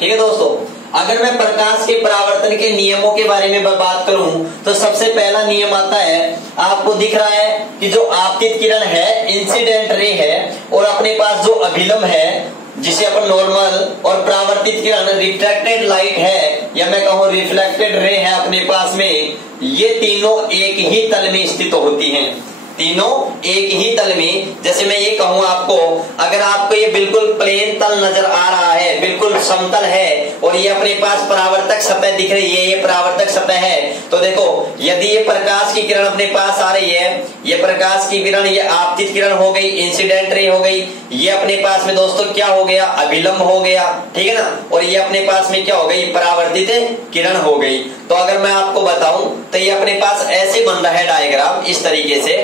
ठीक है दोस्तों, अगर मैं प्रकाश के परावर्तन के नियमों के बारे में बात करूं तो सबसे पहला नियम आता है, आपको दिख रहा है कि जो आपतित किरण है इंसिडेंट रे है, और अपने पास जो अभिलंब है जिसे अपन नॉर्मल और परावर्तित किरण रिफ्रैक्टेड लाइट है या मैं कहूं रिफ्लेक्टेड रे है अपने पास में, ये तीनों एक ही तल में स्थित होती हैं, तीनों एक ही तल में। जैसे मैं ये कहूं आपको, अगर आपको ये बिल्कुल प्लेन तल नजर आ रहा है, बिल्कुल समतल है और ये अपने पास परावर्तक सतह दिख रही है, ये परावर्तक सतह है, तो देखो यदि ये प्रकाश की किरण अपने पास आ रही है, ये प्रकाश की किरण, ये आपतित किरण हो गई, इंसिडेंट रे हो गई, ये अपने पास में दोस्तों क्या हो गया, अभिलंब हो गया, ठीक है ना, और ये अपने पास में क्या हो गई, परावर्तित किरण हो गई। तो अगर मैं आपको बताऊं तो ये अपने पास ऐसे बन रहा है डायग्राम इस तरीके से,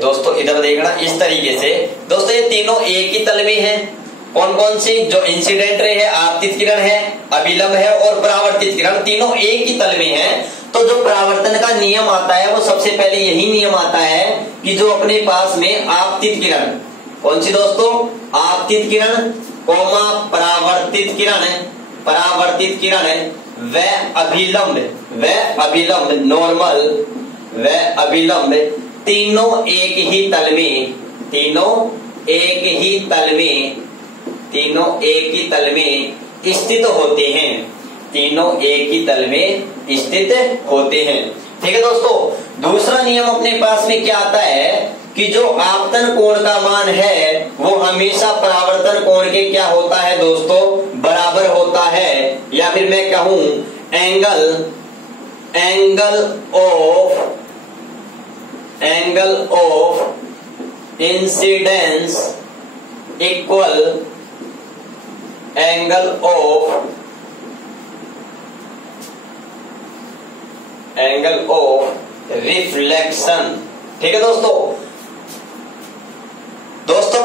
दोस्तों इधर देखना, इस तरीके से दोस्तों ये तीनों एक ही तल में हैं। कौन कौन सी, जो इंसिडेंट रे है, आपतित किरण है, अभिलंब है और परावर्तित किरण, तीनों एक ही तल में हैं। तो जो परावर्तन का नियम आता है वो सबसे पहले यही नियम आता है कि जो अपने पास में आपतित किरण, कौन सी दोस्तों, आपतित किरण कोमा परावर्तित किरण है, परावर्तित किरण है, वह अभिलंब नॉर्मल, वह अभिलंब तीनों एक ही तल में, तीनों एक ही तल में, तीनों एक ही तल में स्थित होते हैं, तीनों एक ही तल में स्थित होते हैं। ठीक है दोस्तों, दूसरा नियम अपने पास में क्या आता है कि जो आपतन कोण का मान है वो हमेशा परावर्तन कोण के क्या होता है दोस्तों, बराबर होता है, या फिर मैं कहूं angle of incidence equal angle of reflection. ठीक है दोस्तों,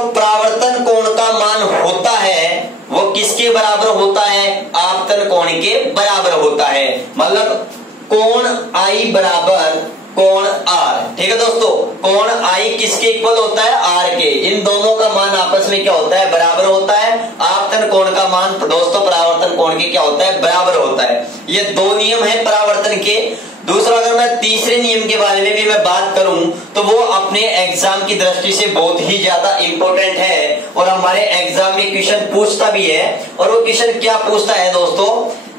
परावर्तन कोण का मान होता है वो किसके बराबर होता है, आपतन कोण के बराबर होता है, मतलब कोण आई बराबर कोण आर। ठीक है दोस्तों, कोण आई किसके इक्वल होता है, आर के, इन दोनों का मान आपस में क्या होता है, बराबर होता है। आपतन कोण का मान दोस्तों परावर्तन कोण के क्या होता है, बराबर होता है। ये दो नियम है परावर्तन के। दूसरा, अगर मैं तीसरे नियम के बारे में भी मैं बात करूं तो वो अपने एग्जाम की दृष्टि से बहुत ही ज्यादा इंपॉर्टेंट है और हमारे एग्जाम में क्वेश्चन पूछता भी है। और वो क्वेश्चन क्या पूछता है दोस्तों,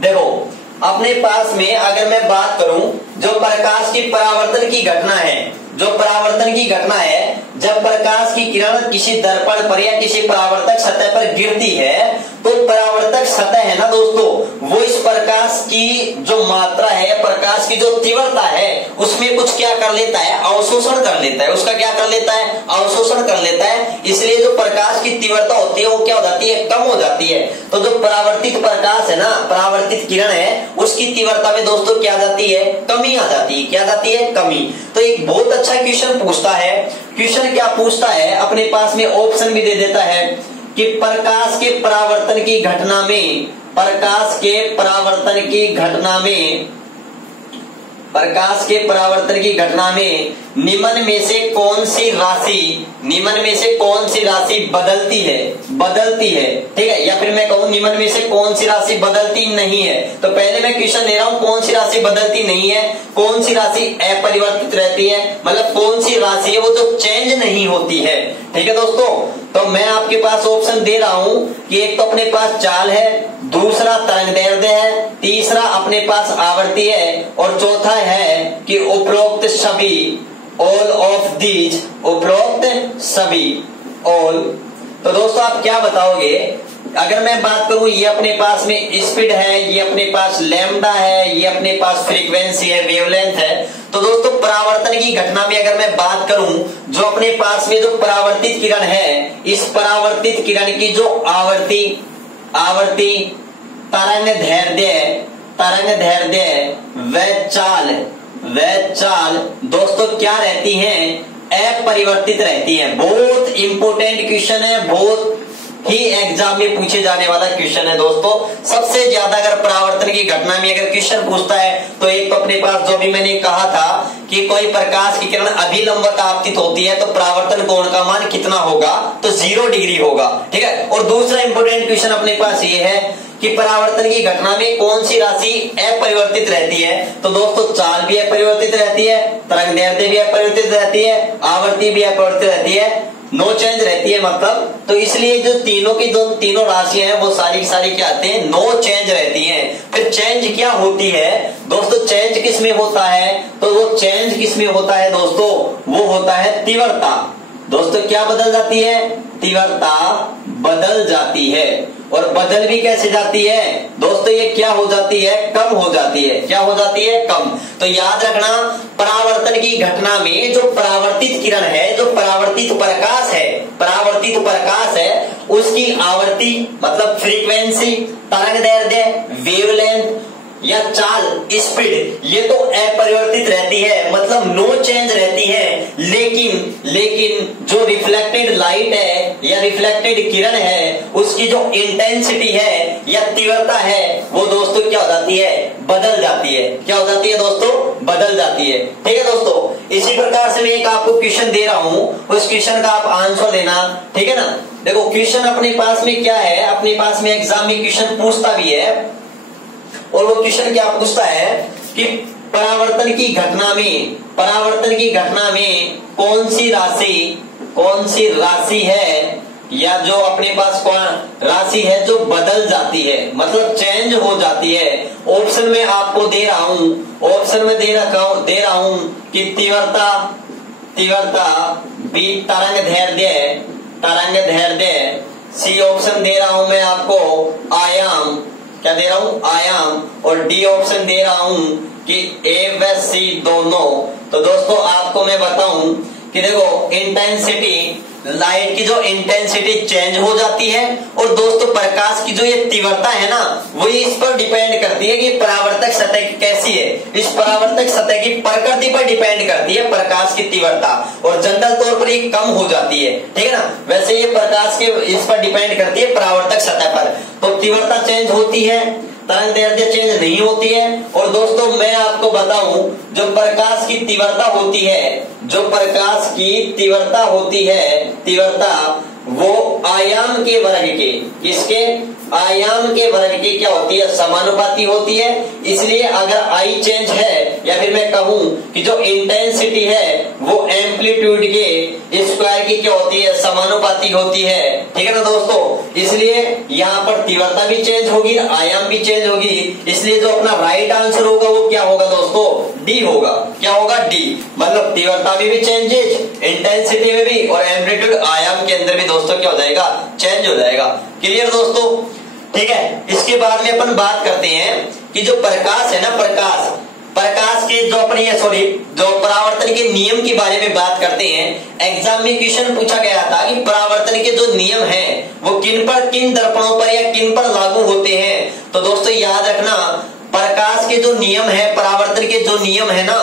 देखो अपने पास में अगर मैं बात करूं, जो प्रकाश की परावर्तन की घटना है, जो परावर्तन की घटना है, जब प्रकाश की किरण किसी दर्पण पर या किसी परावर्तक सतह पर गिरती है तो परावर्तक सतह है ना दोस्तों, वो इस प्रकाश की जो मात्रा है, प्रकाश की जो तीव्रता है, उसमें कुछ क्या कर लेता है, अवशोषण कर लेता है, उसका क्या कर लेता है, अवशोषण कर लेता है। इसलिए जो प्रकाश की तीव्रता होती है वो क्या हो जाती है, कम हो जाती है। तो जो परावर्तित प्रकाश है ना, परावर्तित किरण है, उसकी तीव्रता में दोस्तों क्या जाती है, कमी आ जाती है, क्या जाती है, कमी। तो एक बहुत अच्छा क्वेश्चन पूछता है। क्वेश्चन क्या पूछता है, अपने पास में ऑप्शन भी दे देता है कि प्रकाश के परावर्तन की घटना में, प्रकाश के परावर्तन की घटना में, प्रकाश के परावर्तन की घटना में निम्न में से कौन सी राशि, निम्न में से कौन सी राशि बदलती है, बदलती है, ठीक है, या फिर मैं कहूं निम्न में से कौन सी राशि बदलती नहीं है। तो पहले मैं क्वेश्चन ले रहा हूं, कौन सी राशि बदलती नहीं है, कौन सी राशि अपरिवर्तित रहती है, मतलब कौन सी राशि है वो जो चेंज नहीं होती है। ठीक है दोस्तों, तो मैं आपके पास ऑप्शन दे रहा हूं कि एक तो अपने पास चाल है, दूसरा तरंगदैर्ध्य है, तीसरा अपने पास आवर्ती है और चौथा है कि उपरोक्त सभी, ऑल ऑफ दीज, उपरोक्त सभी, ऑल। तो दोस्तों आप क्या बताओगे, अगर मैं बात करूं ये अपने पास में स्पीड है, ये अपने पास लैम्डा है, ये अपने पास फ्रीक्वेंसी है, वेवलेंथ है। तो दोस्तों परावर्तन की घटना में अगर मैं बात करूं, जो अपने पास में जो परावर्तित किरण है, इस परावर्तित किरण की जो आवर्ती, तरंग दैर्ध्य वह चाल दोस्तों क्या रहती हैं, अपरिवर्तित रहती है। बहुत इंपोर्टेंट क्वेश्चन है, बहुत ही एग्जाम में पूछे जाने वाला क्वेश्चन है दोस्तों। सबसे ज्यादा अगर परावर्तन की घटना में अगर क्वेश्चन पूछता है तो एक तो अपने पास जो भी मैंने कहा था कि कोई प्रकाश की किरण अभिलंबवत आपतित होती है तो परावर्तन कोण का मान कितना होगा, तो 0 डिग्री होगा। ठीक है, और दूसरा इंपोर्टेंट क्वेश्चन अपने पास ये है कि परावर्तन की घटना में कौन सी राशि अपरिवर्तित रहती है। तो दोस्तों चाल भी अपरिवर्तित रहती है, तरंगदैर्ध्य भी अपरिवर्तित रहती है, आवर्ती भी अपरिवर्तित रहती है, नो चेंज रहती है मतलब, तो इसलिए जो तीनों राशियां हैं वो सारी की सारी क्या आते हैं, नो चेंज रहती हैं। फिर चेंज क्या होती है दोस्तों, चेंज किस में होता है, तो वो चेंज किस में होता है दोस्तों, वो होता है तीव्रता। दोस्तों क्या बदल जाती है, तीव्रता बदल जाती है। और बदल भी कैसे जाती है दोस्तों, ये क्या हो जाती है, कम हो जाती है। क्या हो जाती है, कम। तो याद रखना, परावर्तन की घटना में जो परावर्तित किरण है, जो परावर्तित प्रकाश है, उसकी आवर्ती मतलब फ्रीक्वेंसी, तरंग दैर्ध्य, वेवलेंथ या चाल, स्पीड, ये तो अपरिवर्तित रहती है, मतलब नो चेंज रहती है। लेकिन जो रिफ्लेक्टेड लाइट है या रिफ्लेक्टेड किरण है, उसकी जो इंटेंसिटी है या तीव्रता है, वो दोस्तों क्या हो जाती है, बदल जाती है। क्या हो जाती है दोस्तों, बदल जाती है। ठीक है दोस्तों, इसी प्रकार से मैं एक आपको क्वेश्चन दे रहा हूं, उस क्वेश्चन का आप आंसर देना। ठीक है ना। देखो क्वेश्चन अपने पास में क्या है, अपने पास में एग्जाम में क्वेश्चन पूछता भी है, और वो क्वेश्चन क्या पूछता है कि परावर्तन की घटना में कौन सी राशि है, या जो अपने पास कौन राशि है जो बदल जाती है, मतलब चेंज हो जाती है। ऑप्शन में आपको दे रहा हूं कि तीव्रता, बी तरंग दैर्ध्य, सी ऑप्शन दे रहा हूं मैं आपको आयाम, क्या दे रहा हूं, आयाम, और डी ऑप्शन दे रहा हूं कि ए व सी दोनों। तो दोस्तों आपको मैं बताऊं कि देखो इंटेंसिटी, लाइट की जो इंटेंसिटी चेंज हो जाती है, और दोस्तों प्रकाश की जो ये तीव्रता है ना, वो इस पर डिपेंड करती है कि परावर्तक सतह कैसी है। इस परावर्तक सतह की प्रकृति पर डिपेंड करती है प्रकाश की तीव्रता, और जनरल तौर पर ये कम हो जाती है। ठीक है ना। वैसे ये प्रकाश के इस पर डिपेंड करती है परावर्तक सतह पर। तो तीव्रता चेंज होती है, तरंग दैर्ध्य चेंज नहीं होती है। और दोस्तों मैं आपको बताऊं, जो प्रकाश की तीव्रता होती है, तीव्रता वो आयाम के वर्ग के, किसके, आयाम के वर्ग की क्या होती है, समानुपाती होती है। इसलिए अगर आई चेंज है, या फिर मैं कहूं कि जो इंटेंसिटी है वो एम्पलीट्यूड के स्क्वायर की क्या होती है, समानुपाती होती है। ठीक है ना दोस्तों। इसलिए यहाँ पर तीव्रता भी चेंज होगी, आयाम भी चेंज होगी। इसलिए जो अपना राइट आंसर होगा वो क्या होगा दोस्तों, डी होगा। क्या होगा, डी। मतलब तीव्रता में भी चेंजेस, इंटेंसिटी में भी, और एम्पलीट्यूड आयाम के अंदर भी दोस्तों क्या हो जाएगा, चेंज हो जाएगा। क्लियर दोस्तों। ठीक है। इसके बाद में अपन बात करते हैं कि जो प्रकाश है ना, प्रकाश के जो परावर्तन के नियम के बारे में बात करते हैं। एग्जाम में क्वेश्चन पूछा गया था कि परावर्तन के जो नियम हैं वो किन दर्पणों पर या किन पर लागू होते हैं। तो दोस्तों याद रखना, प्रकाश के जो नियम है, परावर्तन के जो नियम है ना,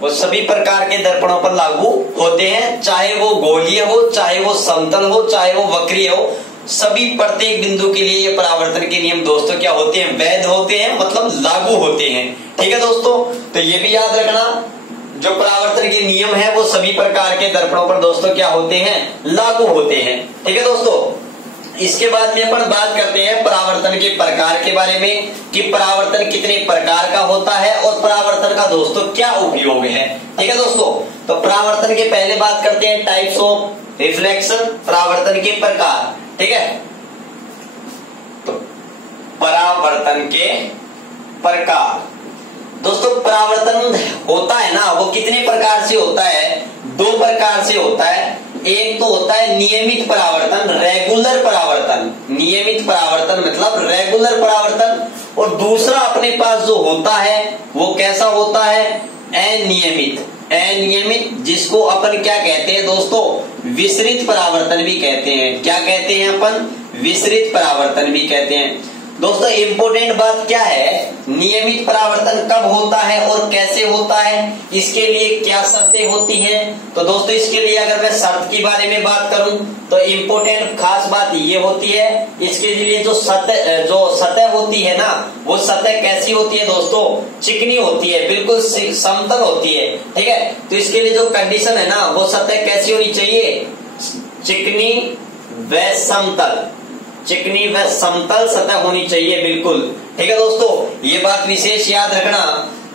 वो सभी प्रकार के दर्पणों पर लागू होते हैं, चाहे वो गोलीय हो, चाहे वो समतल हो, चाहे वो वक्रीय हो। सभी प्रत्येक बिंदु के लिए ये परावर्तन के नियम दोस्तों क्या होते हैं, वैध होते हैं, मतलब लागू होते हैं। ठीक है दोस्तों। तो ये भी याद रखना, जो परावर्तन के नियम है वो सभी प्रकार के दर्पणों पर दोस्तों क्या होते हैं, लागू होते हैं। ठीक है दोस्तों। इसके बाद में अपन बात करते हैं परावर्तन के प्रकार के बारे में, कि परावर्तन कितने प्रकार का होता है और परावर्तन का दोस्तों क्या उपयोग है। ठीक है दोस्तों। तो परावर्तन के पहले बात करते हैं टाइप्स ऑफ रिफ्लेक्शन, परावर्तन के प्रकार। ठीक है। तो परावर्तन के प्रकार दोस्तों, परावर्तन होता है ना, वो कितने प्रकार से होता है, दो प्रकार से होता है। एक तो होता है नियमित परावर्तन, रेगुलर परावर्तन। नियमित परावर्तन मतलब रेगुलर परावर्तन। और दूसरा अपने पास जो होता है वो कैसा होता है, अनियमित, जिसको अपन क्या कहते हैं दोस्तों, विसरित परावर्तन भी कहते हैं। क्या कहते हैं अपन, विसरित परावर्तन भी कहते हैं। दोस्तों इंपोर्टेंट बात क्या है, नियमित परावर्तन कब होता है और कैसे होता है, इसके लिए क्या शर्तें होती हैं। तो दोस्तों इसके लिए अगर मैं शर्त के बारे में बात करूं तो इंपोर्टेंट खास बात ये होती है, इसके लिए जो सतह होती है ना, वो सतह कैसी होती है दोस्तों, चिकनी होती है, बिल्कुल समतल होती है। ठीक है। तो इसके लिए जो कंडीशन है ना, वो सतह कैसी होनी चाहिए, चिकनी व समतल, चिकनी व समतल सतह होनी चाहिए, बिल्कुल। ठीक है दोस्तों। ये बात विशेष याद रखना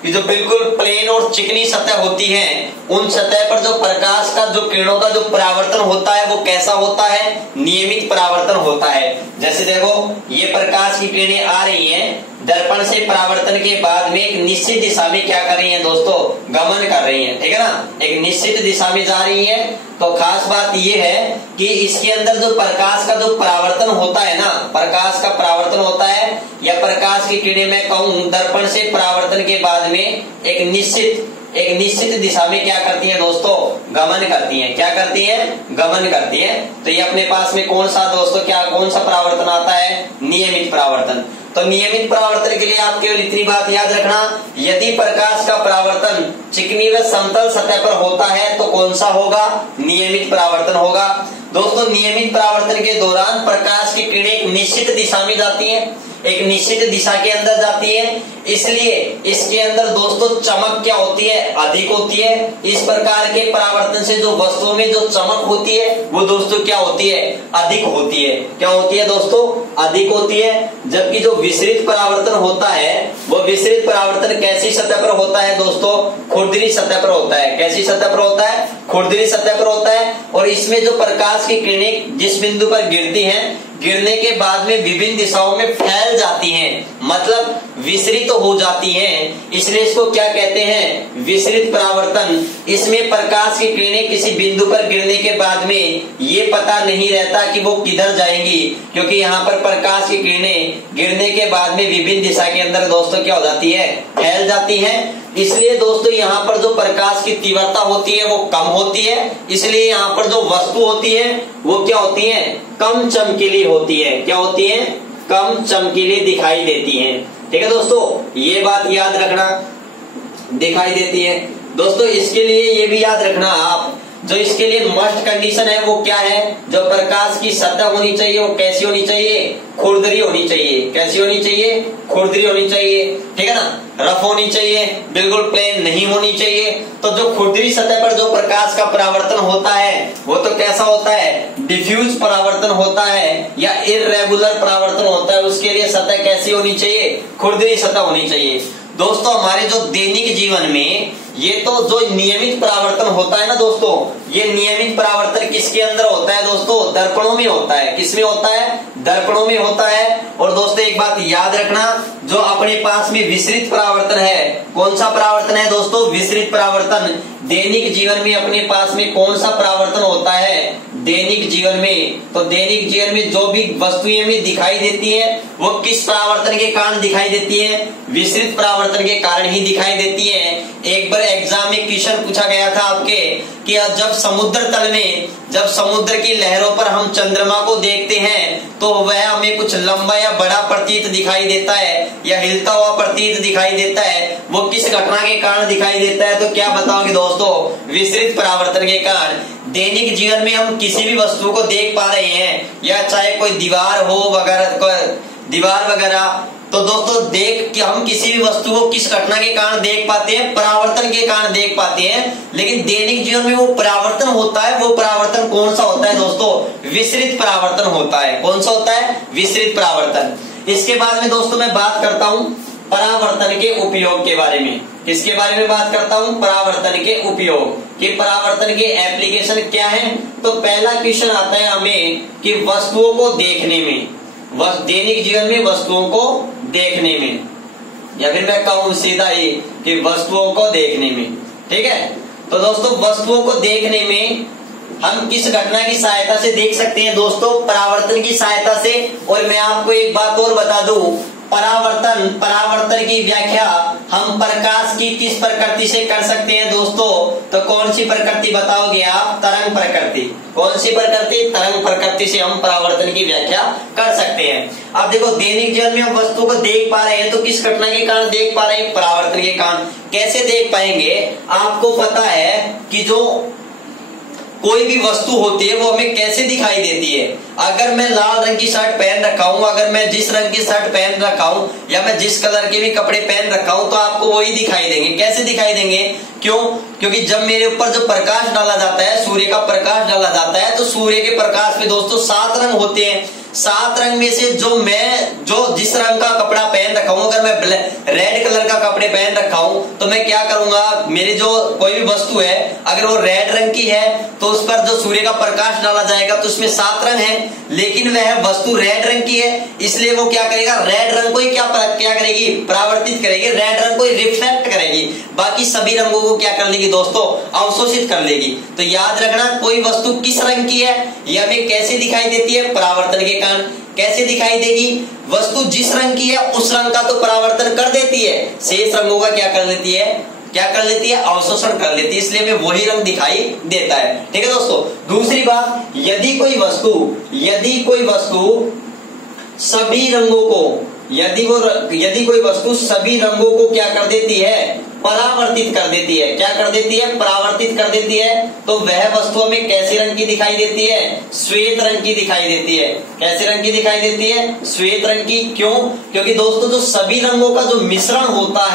कि जो बिल्कुल प्लेन और चिकनी सतह होती है, उन सतह पर जो प्रकाश प्रकाश का जो किरणों का जो परावर्तन होता है वो कैसा होता है, नियमित परावर्तन होता है। जैसे देखो ये प्रकाश की किरणें आ रही हैं, दर्पण से परावर्तन के बाद में एक निश्चित दिशा में क्या कर रही हैं दोस्तों, गमन कर रही हैं, ठीक है ना, एक निश्चित दिशा में जा रही हैं। तो खास बात ये है कि इसके अंदर जो प्रकाश का जो परावर्तन होता है ना, प्रकाश का परावर्तन होता है या प्रकाश की किरणें मैं कहूं दर्पण से परावर्तन के बाद में एक निश्चित दिशा में क्या करती हैं दोस्तों, गमन करती हैं। क्या करती हैं, गमन करती हैं। तो ये अपने पास में कौन सा दोस्तों, क्या कौन सा परावर्तन आता है, नियमित परावर्तन। तो नियमित परावर्तन के लिए आप केवल इतनी बात याद रखना, यदि प्रकाश का परावर्तन चिकनी व समतल सतह पर होता है तो कौन सा होगा, नियमित परावर्तन होगा। दोस्तों नियमित परावर्तन के दौरान प्रकाश की किरणें एक निश्चित दिशा में जाती हैं, एक निश्चित दिशा के अंदर जाती है, इसलिए इसके अंदर दोस्तों चमक क्या होती है, अधिक होती है। इस प्रकार के परावर्तन से जो वस्तुओं में जो चमक होती है वो दोस्तों क्या होती है, अधिक होती है। क्या होती है दोस्तों, अधिक होती है। जबकि जो विसरित परावर्तन होता है वो विसरित परावर्तन कैसी सतह पर होता है दोस्तों, खुरदरी सतह पर होता है। कैसी सतह पर होता है, खुरदरी सतह पर होता है। और इसमें जो प्रकाश की किरणें जिस बिंदु पर गिरती हैं, गिरने के बाद में विभिन्न दिशाओं में फैल जाती हैं, मतलब विसरित हो जाती हैं, इसलिए इसको क्या कहते हैं, विसरित परावर्तन। इसमें प्रकाश की किरणें किसी बिंदु पर गिरने के बाद में ये पता नहीं रहता कि वो किधर जाएंगी, क्योंकि यहाँ पर प्रकाश की किरणें गिरने के बाद में विभिन्न दिशा के अंदर दोस्तों क्या हो जाती है, फैल जाती है। इसलिए दोस्तों यहाँ पर जो प्रकाश की तीव्रता होती है वो कम होती है, इसलिए यहाँ पर जो वस्तु होती है वो क्या होती है, कम चमकीली होती है। क्या होती है, कम चमकीली दिखाई देती है। ठीक है दोस्तों, ये बात याद रखना, दिखाई देती है। दोस्तों इसके लिए ये भी याद रखना आप, जो इसके लिए मस्ट कंडीशन है वो क्या है, जो प्रकाश की सतह होनी चाहिए वो कैसी होनी चाहिए, खुरदरी होनी चाहिए। कैसी होनी चाहिए, खुरदरी होनी चाहिए, ठीक है ना, रफ होनी चाहिए, बिल्कुल प्लेन नहीं होनी चाहिए। तो जो खुरदरी सतह पर जो प्रकाश का परावर्तन होता है वो तो कैसा होता है, डिफ्यूज परावर्तन होता है या इर्रेगुलर परावर्तन होता है। उसके लिए सतह कैसी होनी चाहिए, खुरदरी सतह होनी चाहिए। दोस्तों हमारे जो दैनिक जीवन में ये तो जो नियमित परावर्तन होता है ना दोस्तों, ये नियमित परावर्तन किसके अंदर होता है दोस्तों, दर्पणों में होता है। किसमें होता है, दर्पणों में होता है। और दोस्तों एक बात याद रखना, जो अपने पास में विसरित परावर्तन है, कौन सा परावर्तन है दोस्तों, विसरित परावर्तन। दैनिक जीवन में अपने पास में कौन सा परावर्तन होता है, दैनिक जीवन में। तो दैनिक जीवन में जो भी वस्तुएं हमें दिखाई देती है वो किस परावर्तन के कारण दिखाई देती है, विसरित परावर्तन के कारण ही दिखाई देती है। एक बार एग्जाम में क्वेश्चन पूछा गया था आपके कि जब समुद्र तल में, जब समुद्र की लहरों पर हम चंद्रमा को देखते हैं तो वह हमें कुछ लंबा या बड़ा प्रतीत दिखाई देता है या हिलता हुआ प्रतीत दिखाई देता है, वो किस घटना के कारण दिखाई देता है, तो क्या बताओगे दोस्तों, विसरित परावर्तन के कारण। दैनिक जीवन में हम किसी भी वस्तु को देख पा रहे हैं या चाहे कोई दीवार हो वगैरह, दीवार वगैरह, तो दोस्तों देख कि हम किसी भी वस्तु को किस घटना के कारण देख पाते हैं, परावर्तन के कारण देख पाते हैं। लेकिन दैनिक जीवन में वो परावर्तन होता है, वो परावर्तन कौन सा होता है दोस्तों, विसरित परावर्तन होता है। कौन सा होता है, विसरित परावर्तन। इसके बाद में दोस्तों मैं बात करता हूं परावर्तन के उपयोग के बारे में। किसके बारे में बात करता हूं, परावर्तन के उपयोग, कि परावर्तन के एप्लीकेशन क्या है। तो पहला क्वेश्चन आता है हमें कि वस्तुओं को देखने में, दैनिक जीवन में वस्तुओं को देखने में, या फिर मैं कहूं सीधा ही कि वस्तुओं को देखने में, ठीक है। तो दोस्तों वस्तुओं को देखने में हम किस घटना की सहायता से देख सकते हैं दोस्तों, परावर्तन की सहायता से। और मैं आपको एक बात और बता दूं, परावर्तन की व्याख्या हम प्रकाश की किस प्रकृति से कर सकते हैं दोस्तों, तो कौन सी प्रकृति बताओगे आप, तरंग प्रकृति। कौन सी प्रकृति, तरंग प्रकृति से हम परावर्तन की व्याख्या कर सकते हैं। अब देखो दैनिक जीवन में हम वस्तु को देख पा रहे हैं तो किस घटना के कारण देख पा रहे हैं, परावर्तन के कारण। कैसे देख पाएंगे, आपको पता है कि जो कोई भी वस्तु होती है वो हमें कैसे दिखाई देती है। अगर मैं लाल रंग की शर्ट पहन रखा हूं, अगर मैं जिस रंग की शर्ट पहन रखा हूं या मैं जिस कलर के भी कपड़े पहन रखा हूं तो आपको वही दिखाई देंगे। कैसे दिखाई देंगे, क्यों, क्योंकि जब मेरे ऊपर जो प्रकाश डाला जाता है, सूर्य का प्रकाश डाला जाता है, तो सूर्य के प्रकाश में दोस्तों 7 रंग होते हैं। 7 रंग में से जो जिस रंग का कपड़ा पहन रखा हूं, अगर मैं रेड कलर का कपड़े पहन रखा हूं तो मैं क्या करूंगा, मेरी जो कोई भी वस्तु है अगर वो रेड रंग की है तो उस पर जो सूर्य का प्रकाश डाला जाएगा तो उसमें 7 रंग है, लेकिन वह वस्तु रेड रंग की है, इसलिए वो क्या करेगा, रेड रंग को ही क्या करेगी, परावर्तित करेगी, रेड रंग को ही रिफ्लेक्ट करेगी, बाकी सभी रंगों को क्या कर लेगी दोस्तों, अवशोषित कर लेगी। तो याद रखना कोई वस्तु किस रंग की है यह हमें कैसे दिखाई देती है, परावर्तन के कारण। कैसे दिखाई देगी, वस्तु जिस रंग की है उस रंग का तो परावर्तन कर देती है, शेष रंगों का क्या कर लेती है, अवशोषण कर लेती है, इसलिए हमें वही रंग दिखाई देता है। ठीक है दोस्तों। दूसरी बात, यदि कोई वस्तु सभी रंगों को, यदि कोई वस्तु सभी रंगों को क्या कर देती है, परावर्तित कर देती है, क्या कर देती है, परावर्तित कर देती है, तो वह वस्तु हमें कैसे रंग की दिखाई देती है, श्वेत रंग की दिखाई देती है। कैसे रंग की दिखाई देती है, श्वेत रंग की। क्यों? क्योंकि दोस्तों जो सभी रंगों का जो मिश्रण होता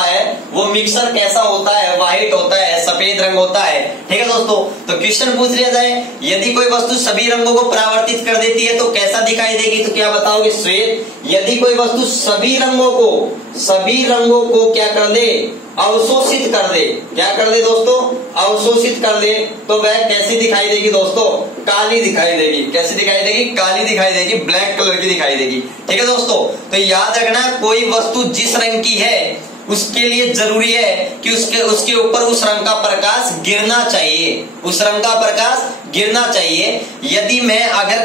है, वो मिक्सर कैसा होता है, व्हाइट होता है, सफेद रंग होता है। ठीक है दोस्तों। तो क्वेश्चन पूछ लिया जाए, यदि कोई वस्तु सभी रंगों को परावर्तित कर देती है तो कैसा दिखाई देगी, तो क्या बताओगे, श्वेत। यदि कोई वस्तु सभी रंगों को क्या कर दे, अवशोषित कर दे, क्या कर दे दोस्तों, अवशोषित कर दे, तो वह कैसी दिखाई देगी दोस्तों, काली दिखाई देगी। कैसी दिखाई देगी, काली दिखाई देगी, ब्लैक कलर की दिखाई देगी। ठीक है दोस्तों। तो याद रखना कोई वस्तु जिस रंग की है उसके लिए जरूरी है कि उसके ऊपर उस रंग का प्रकाश गिरना चाहिए। यदि मैं अगर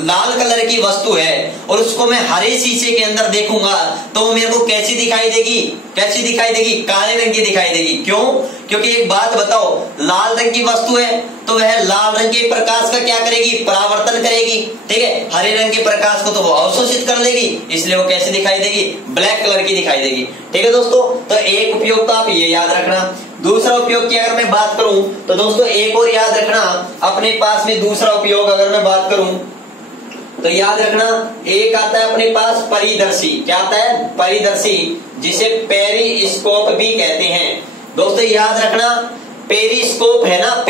लाल कलर की वस्तु है और उसको मैं हरे शीशे के अंदर देखूंगा तो मेरे को कैसी दिखाई देगी, काले रंग की दिखाई देगी। क्यों? क्योंकि एक बात बताओ, लाल रंग की वस्तु है तो वह लाल रंग के प्रकाश का क्या करेगी, परावर्तन करेगी। ठीक है। हरे रंग के प्रकाश को तो वो अवशोषित कर लेगी, इसलिए वो कैसे दिखाई देगी, ब्लैक कलर की दिखाई देगी। ठीक है दोस्तों। तो एक उपयोग तो आप ये याद रखना। दूसरा उपयोग की अगर मैं बात करूं तो दोस्तों एक और याद रखना, अपने पास में दूसरा उपयोग अगर मैं बात करूं तो याद रखना, एक आता है अपने पास परिदर्शी। क्या आता है, परिदर्शी, जिसे पेरिस्कोप भी कहते हैं। दोस्तों याद रखना, पेरिस्कोप है ना,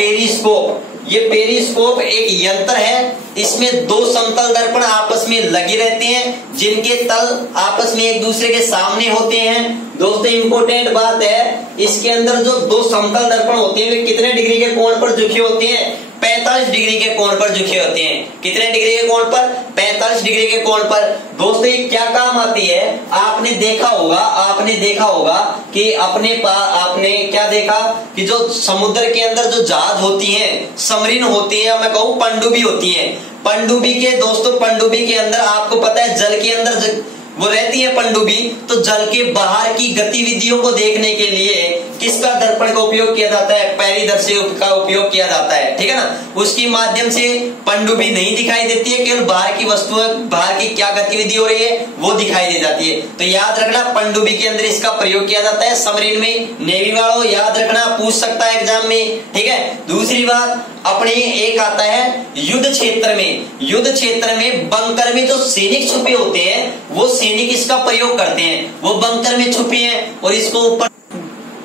ये पेरिस्कोप एक यंत्र है, इसमें 2 समतल दर्पण आपस में लगे रहते हैं जिनके तल आपस में एक दूसरे के सामने होते हैं। दोस्तों इंपॉर्टेंट बात है, इसके अंदर जो 2 समतल दर्पण होते हैं वे कितने डिग्री के कोण पर झुके होते हैं, 45 डिग्री के कोण पर झुके होते हैं। कितने डिग्री के कोण पर, 45 डिग्री के कोण पर। दोस्तों ये क्या काम आती है, आपने देखा होगा कि आपने क्या देखा कि जो समुद्र के अंदर जो जहाज होती हैं, सबमरीन होती है, मैं कहूँ पनडुब्बी होती है। पनडुब्बी के अंदर आपको पता है जल के अंदर वो रहती है पनडुब्बी, तो जल के बाहर की गतिविधियों को देखने के लिए किसका दर्पण का उपयोग किया जाता है, परिदर्शी का उपयोग किया जाता है। ठीक है ना। उसके माध्यम से पनडुब्बी नहीं दिखाई देती है, केवल बाहर की वस्तुएं, बाहर की क्या गतिविधि हो रही है वो दिखाई दे जाती है। तो याद रखना पनडुब्बी के अंदर इसका प्रयोग किया जाता है, सबमरीन में। नेवी वालों याद रखना, पूछ सकता है एग्जाम में। ठीक है। दूसरी बात, अपने एक आता है युद्ध क्षेत्र में बंकर में जो सैनिक छुपे होते हैं वो सैनिक इसका प्रयोग करते हैं, वो बंकर में छुपे हैं और इसको ऊपर।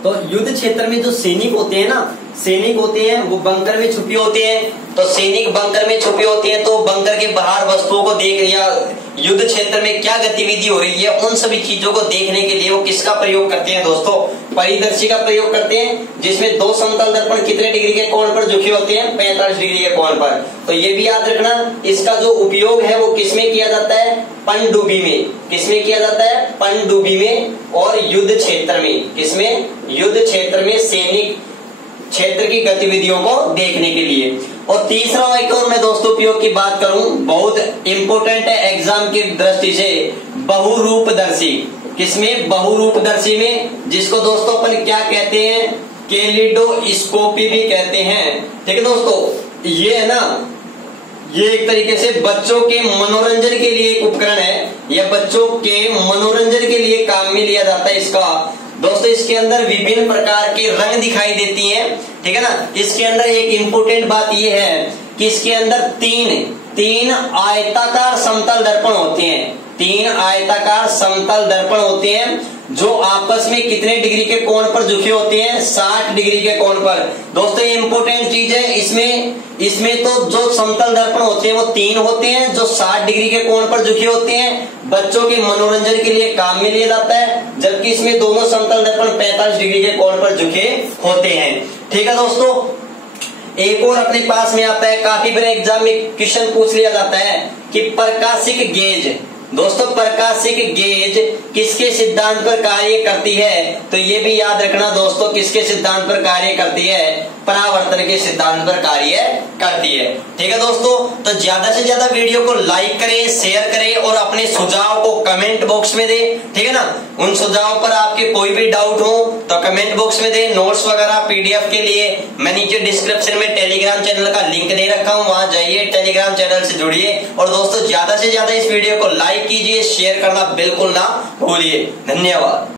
तो युद्ध क्षेत्र में जो सैनिक होते हैं वो बंकर में छुपे होते हैं। तो सैनिक बंकर में छुपे होते हैं तो बंकर के बाहर वस्तुओं को देख, या युद्ध क्षेत्र में क्या गतिविधि हो रही है उन सभी चीजों को देखने के लिए वो किसका प्रयोग करते हैं दोस्तों, परिदर्शी का प्रयोग करते हैं, जिसमें 2 समतल दर्पण कितने डिग्री के कोण पर झुके होते हैं, 45 डिग्री के कोण पर। तो ये भी याद रखना, इसका जो उपयोग है वो किसमें किया जाता है, पनडुब्बी में। किसमें किया जाता है, पनडुब्बी में और युद्ध क्षेत्र में। किसमें, युद्ध क्षेत्र में सैनिक क्षेत्र की गतिविधियों को देखने के लिए। और तीसरा एक और मैं दोस्तों उपयोग की बात करूं, बहुत इंपोर्टेंट है एग्जाम की दृष्टि से, बहुरूपदर्शी। किसमें, बहुरूपदर्शी में, जिसको दोस्तों अपन क्या कहते हैं, कैलिडोस्कोपी भी कहते हैं। ठीक है दोस्तों। ये है ना, ये एक तरीके से बच्चों के मनोरंजन के लिए एक उपकरण है, या बच्चों के मनोरंजन के लिए काम में लिया जाता है इसका। दोस्तों इसके अंदर विभिन्न प्रकार के रंग दिखाई देती हैं। ठीक है ना। इसके अंदर एक इंपोर्टेंट बात यह है कि इसके अंदर तीन आयताकार समतल दर्पण होते हैं। तीन आयताकार समतल दर्पण होते हैं जो आपस में कितने डिग्री के कोण पर झुके होते हैं, 60 डिग्री के कोण पर। दोस्तों ये इंपॉर्टेंट चीज है, इसमें तो जो समतल दर्पण होते हैं वो तीन होते हैं जो 60 डिग्री के कोण पर झुके होते हैं, बच्चों के मनोरंजन के लिए काम में लिया जाता है, जबकि इसमें दोनों समतल दर्पण 45 डिग्री के कोण पर झुके होते हैं। ठीक है दोस्तों, एक और अपने पास में आता है, काफी बड़े एग्जाम में क्वेश्चन पूछ लिया जाता है कि प्रकाशिक गेज। दोस्तों प्रकाशिक गेज किसके सिद्धांत पर कार्य करती है, तो ये भी याद रखना दोस्तों, किसके सिद्धांत पर कार्य करती है, परावर्तन के सिद्धांत पर कार्य करती है। ठीक है दोस्तों, तो ज्यादा से ज्यादा वीडियो को लाइक करें, शेयर करें और अपने सुझाव को कमेंट बॉक्स में दें। ठीक है ना, उन सुझाव पर आपके कोई भी डाउट हो तो कमेंट बॉक्स में दें। नोट्स वगैरह पीडीएफ के लिए मैं नीचे डिस्क्रिप्शन में टेलीग्राम चैनल का लिंक दे रखा हूं, वहां जाइए, टेलीग्राम चैनल से जुड़िए। और दोस्तों ज्यादा से ज्यादा इस वीडियो को लाइक कीजिए, शेयर करना बिल्कुल ना भूलिए। धन्यवाद।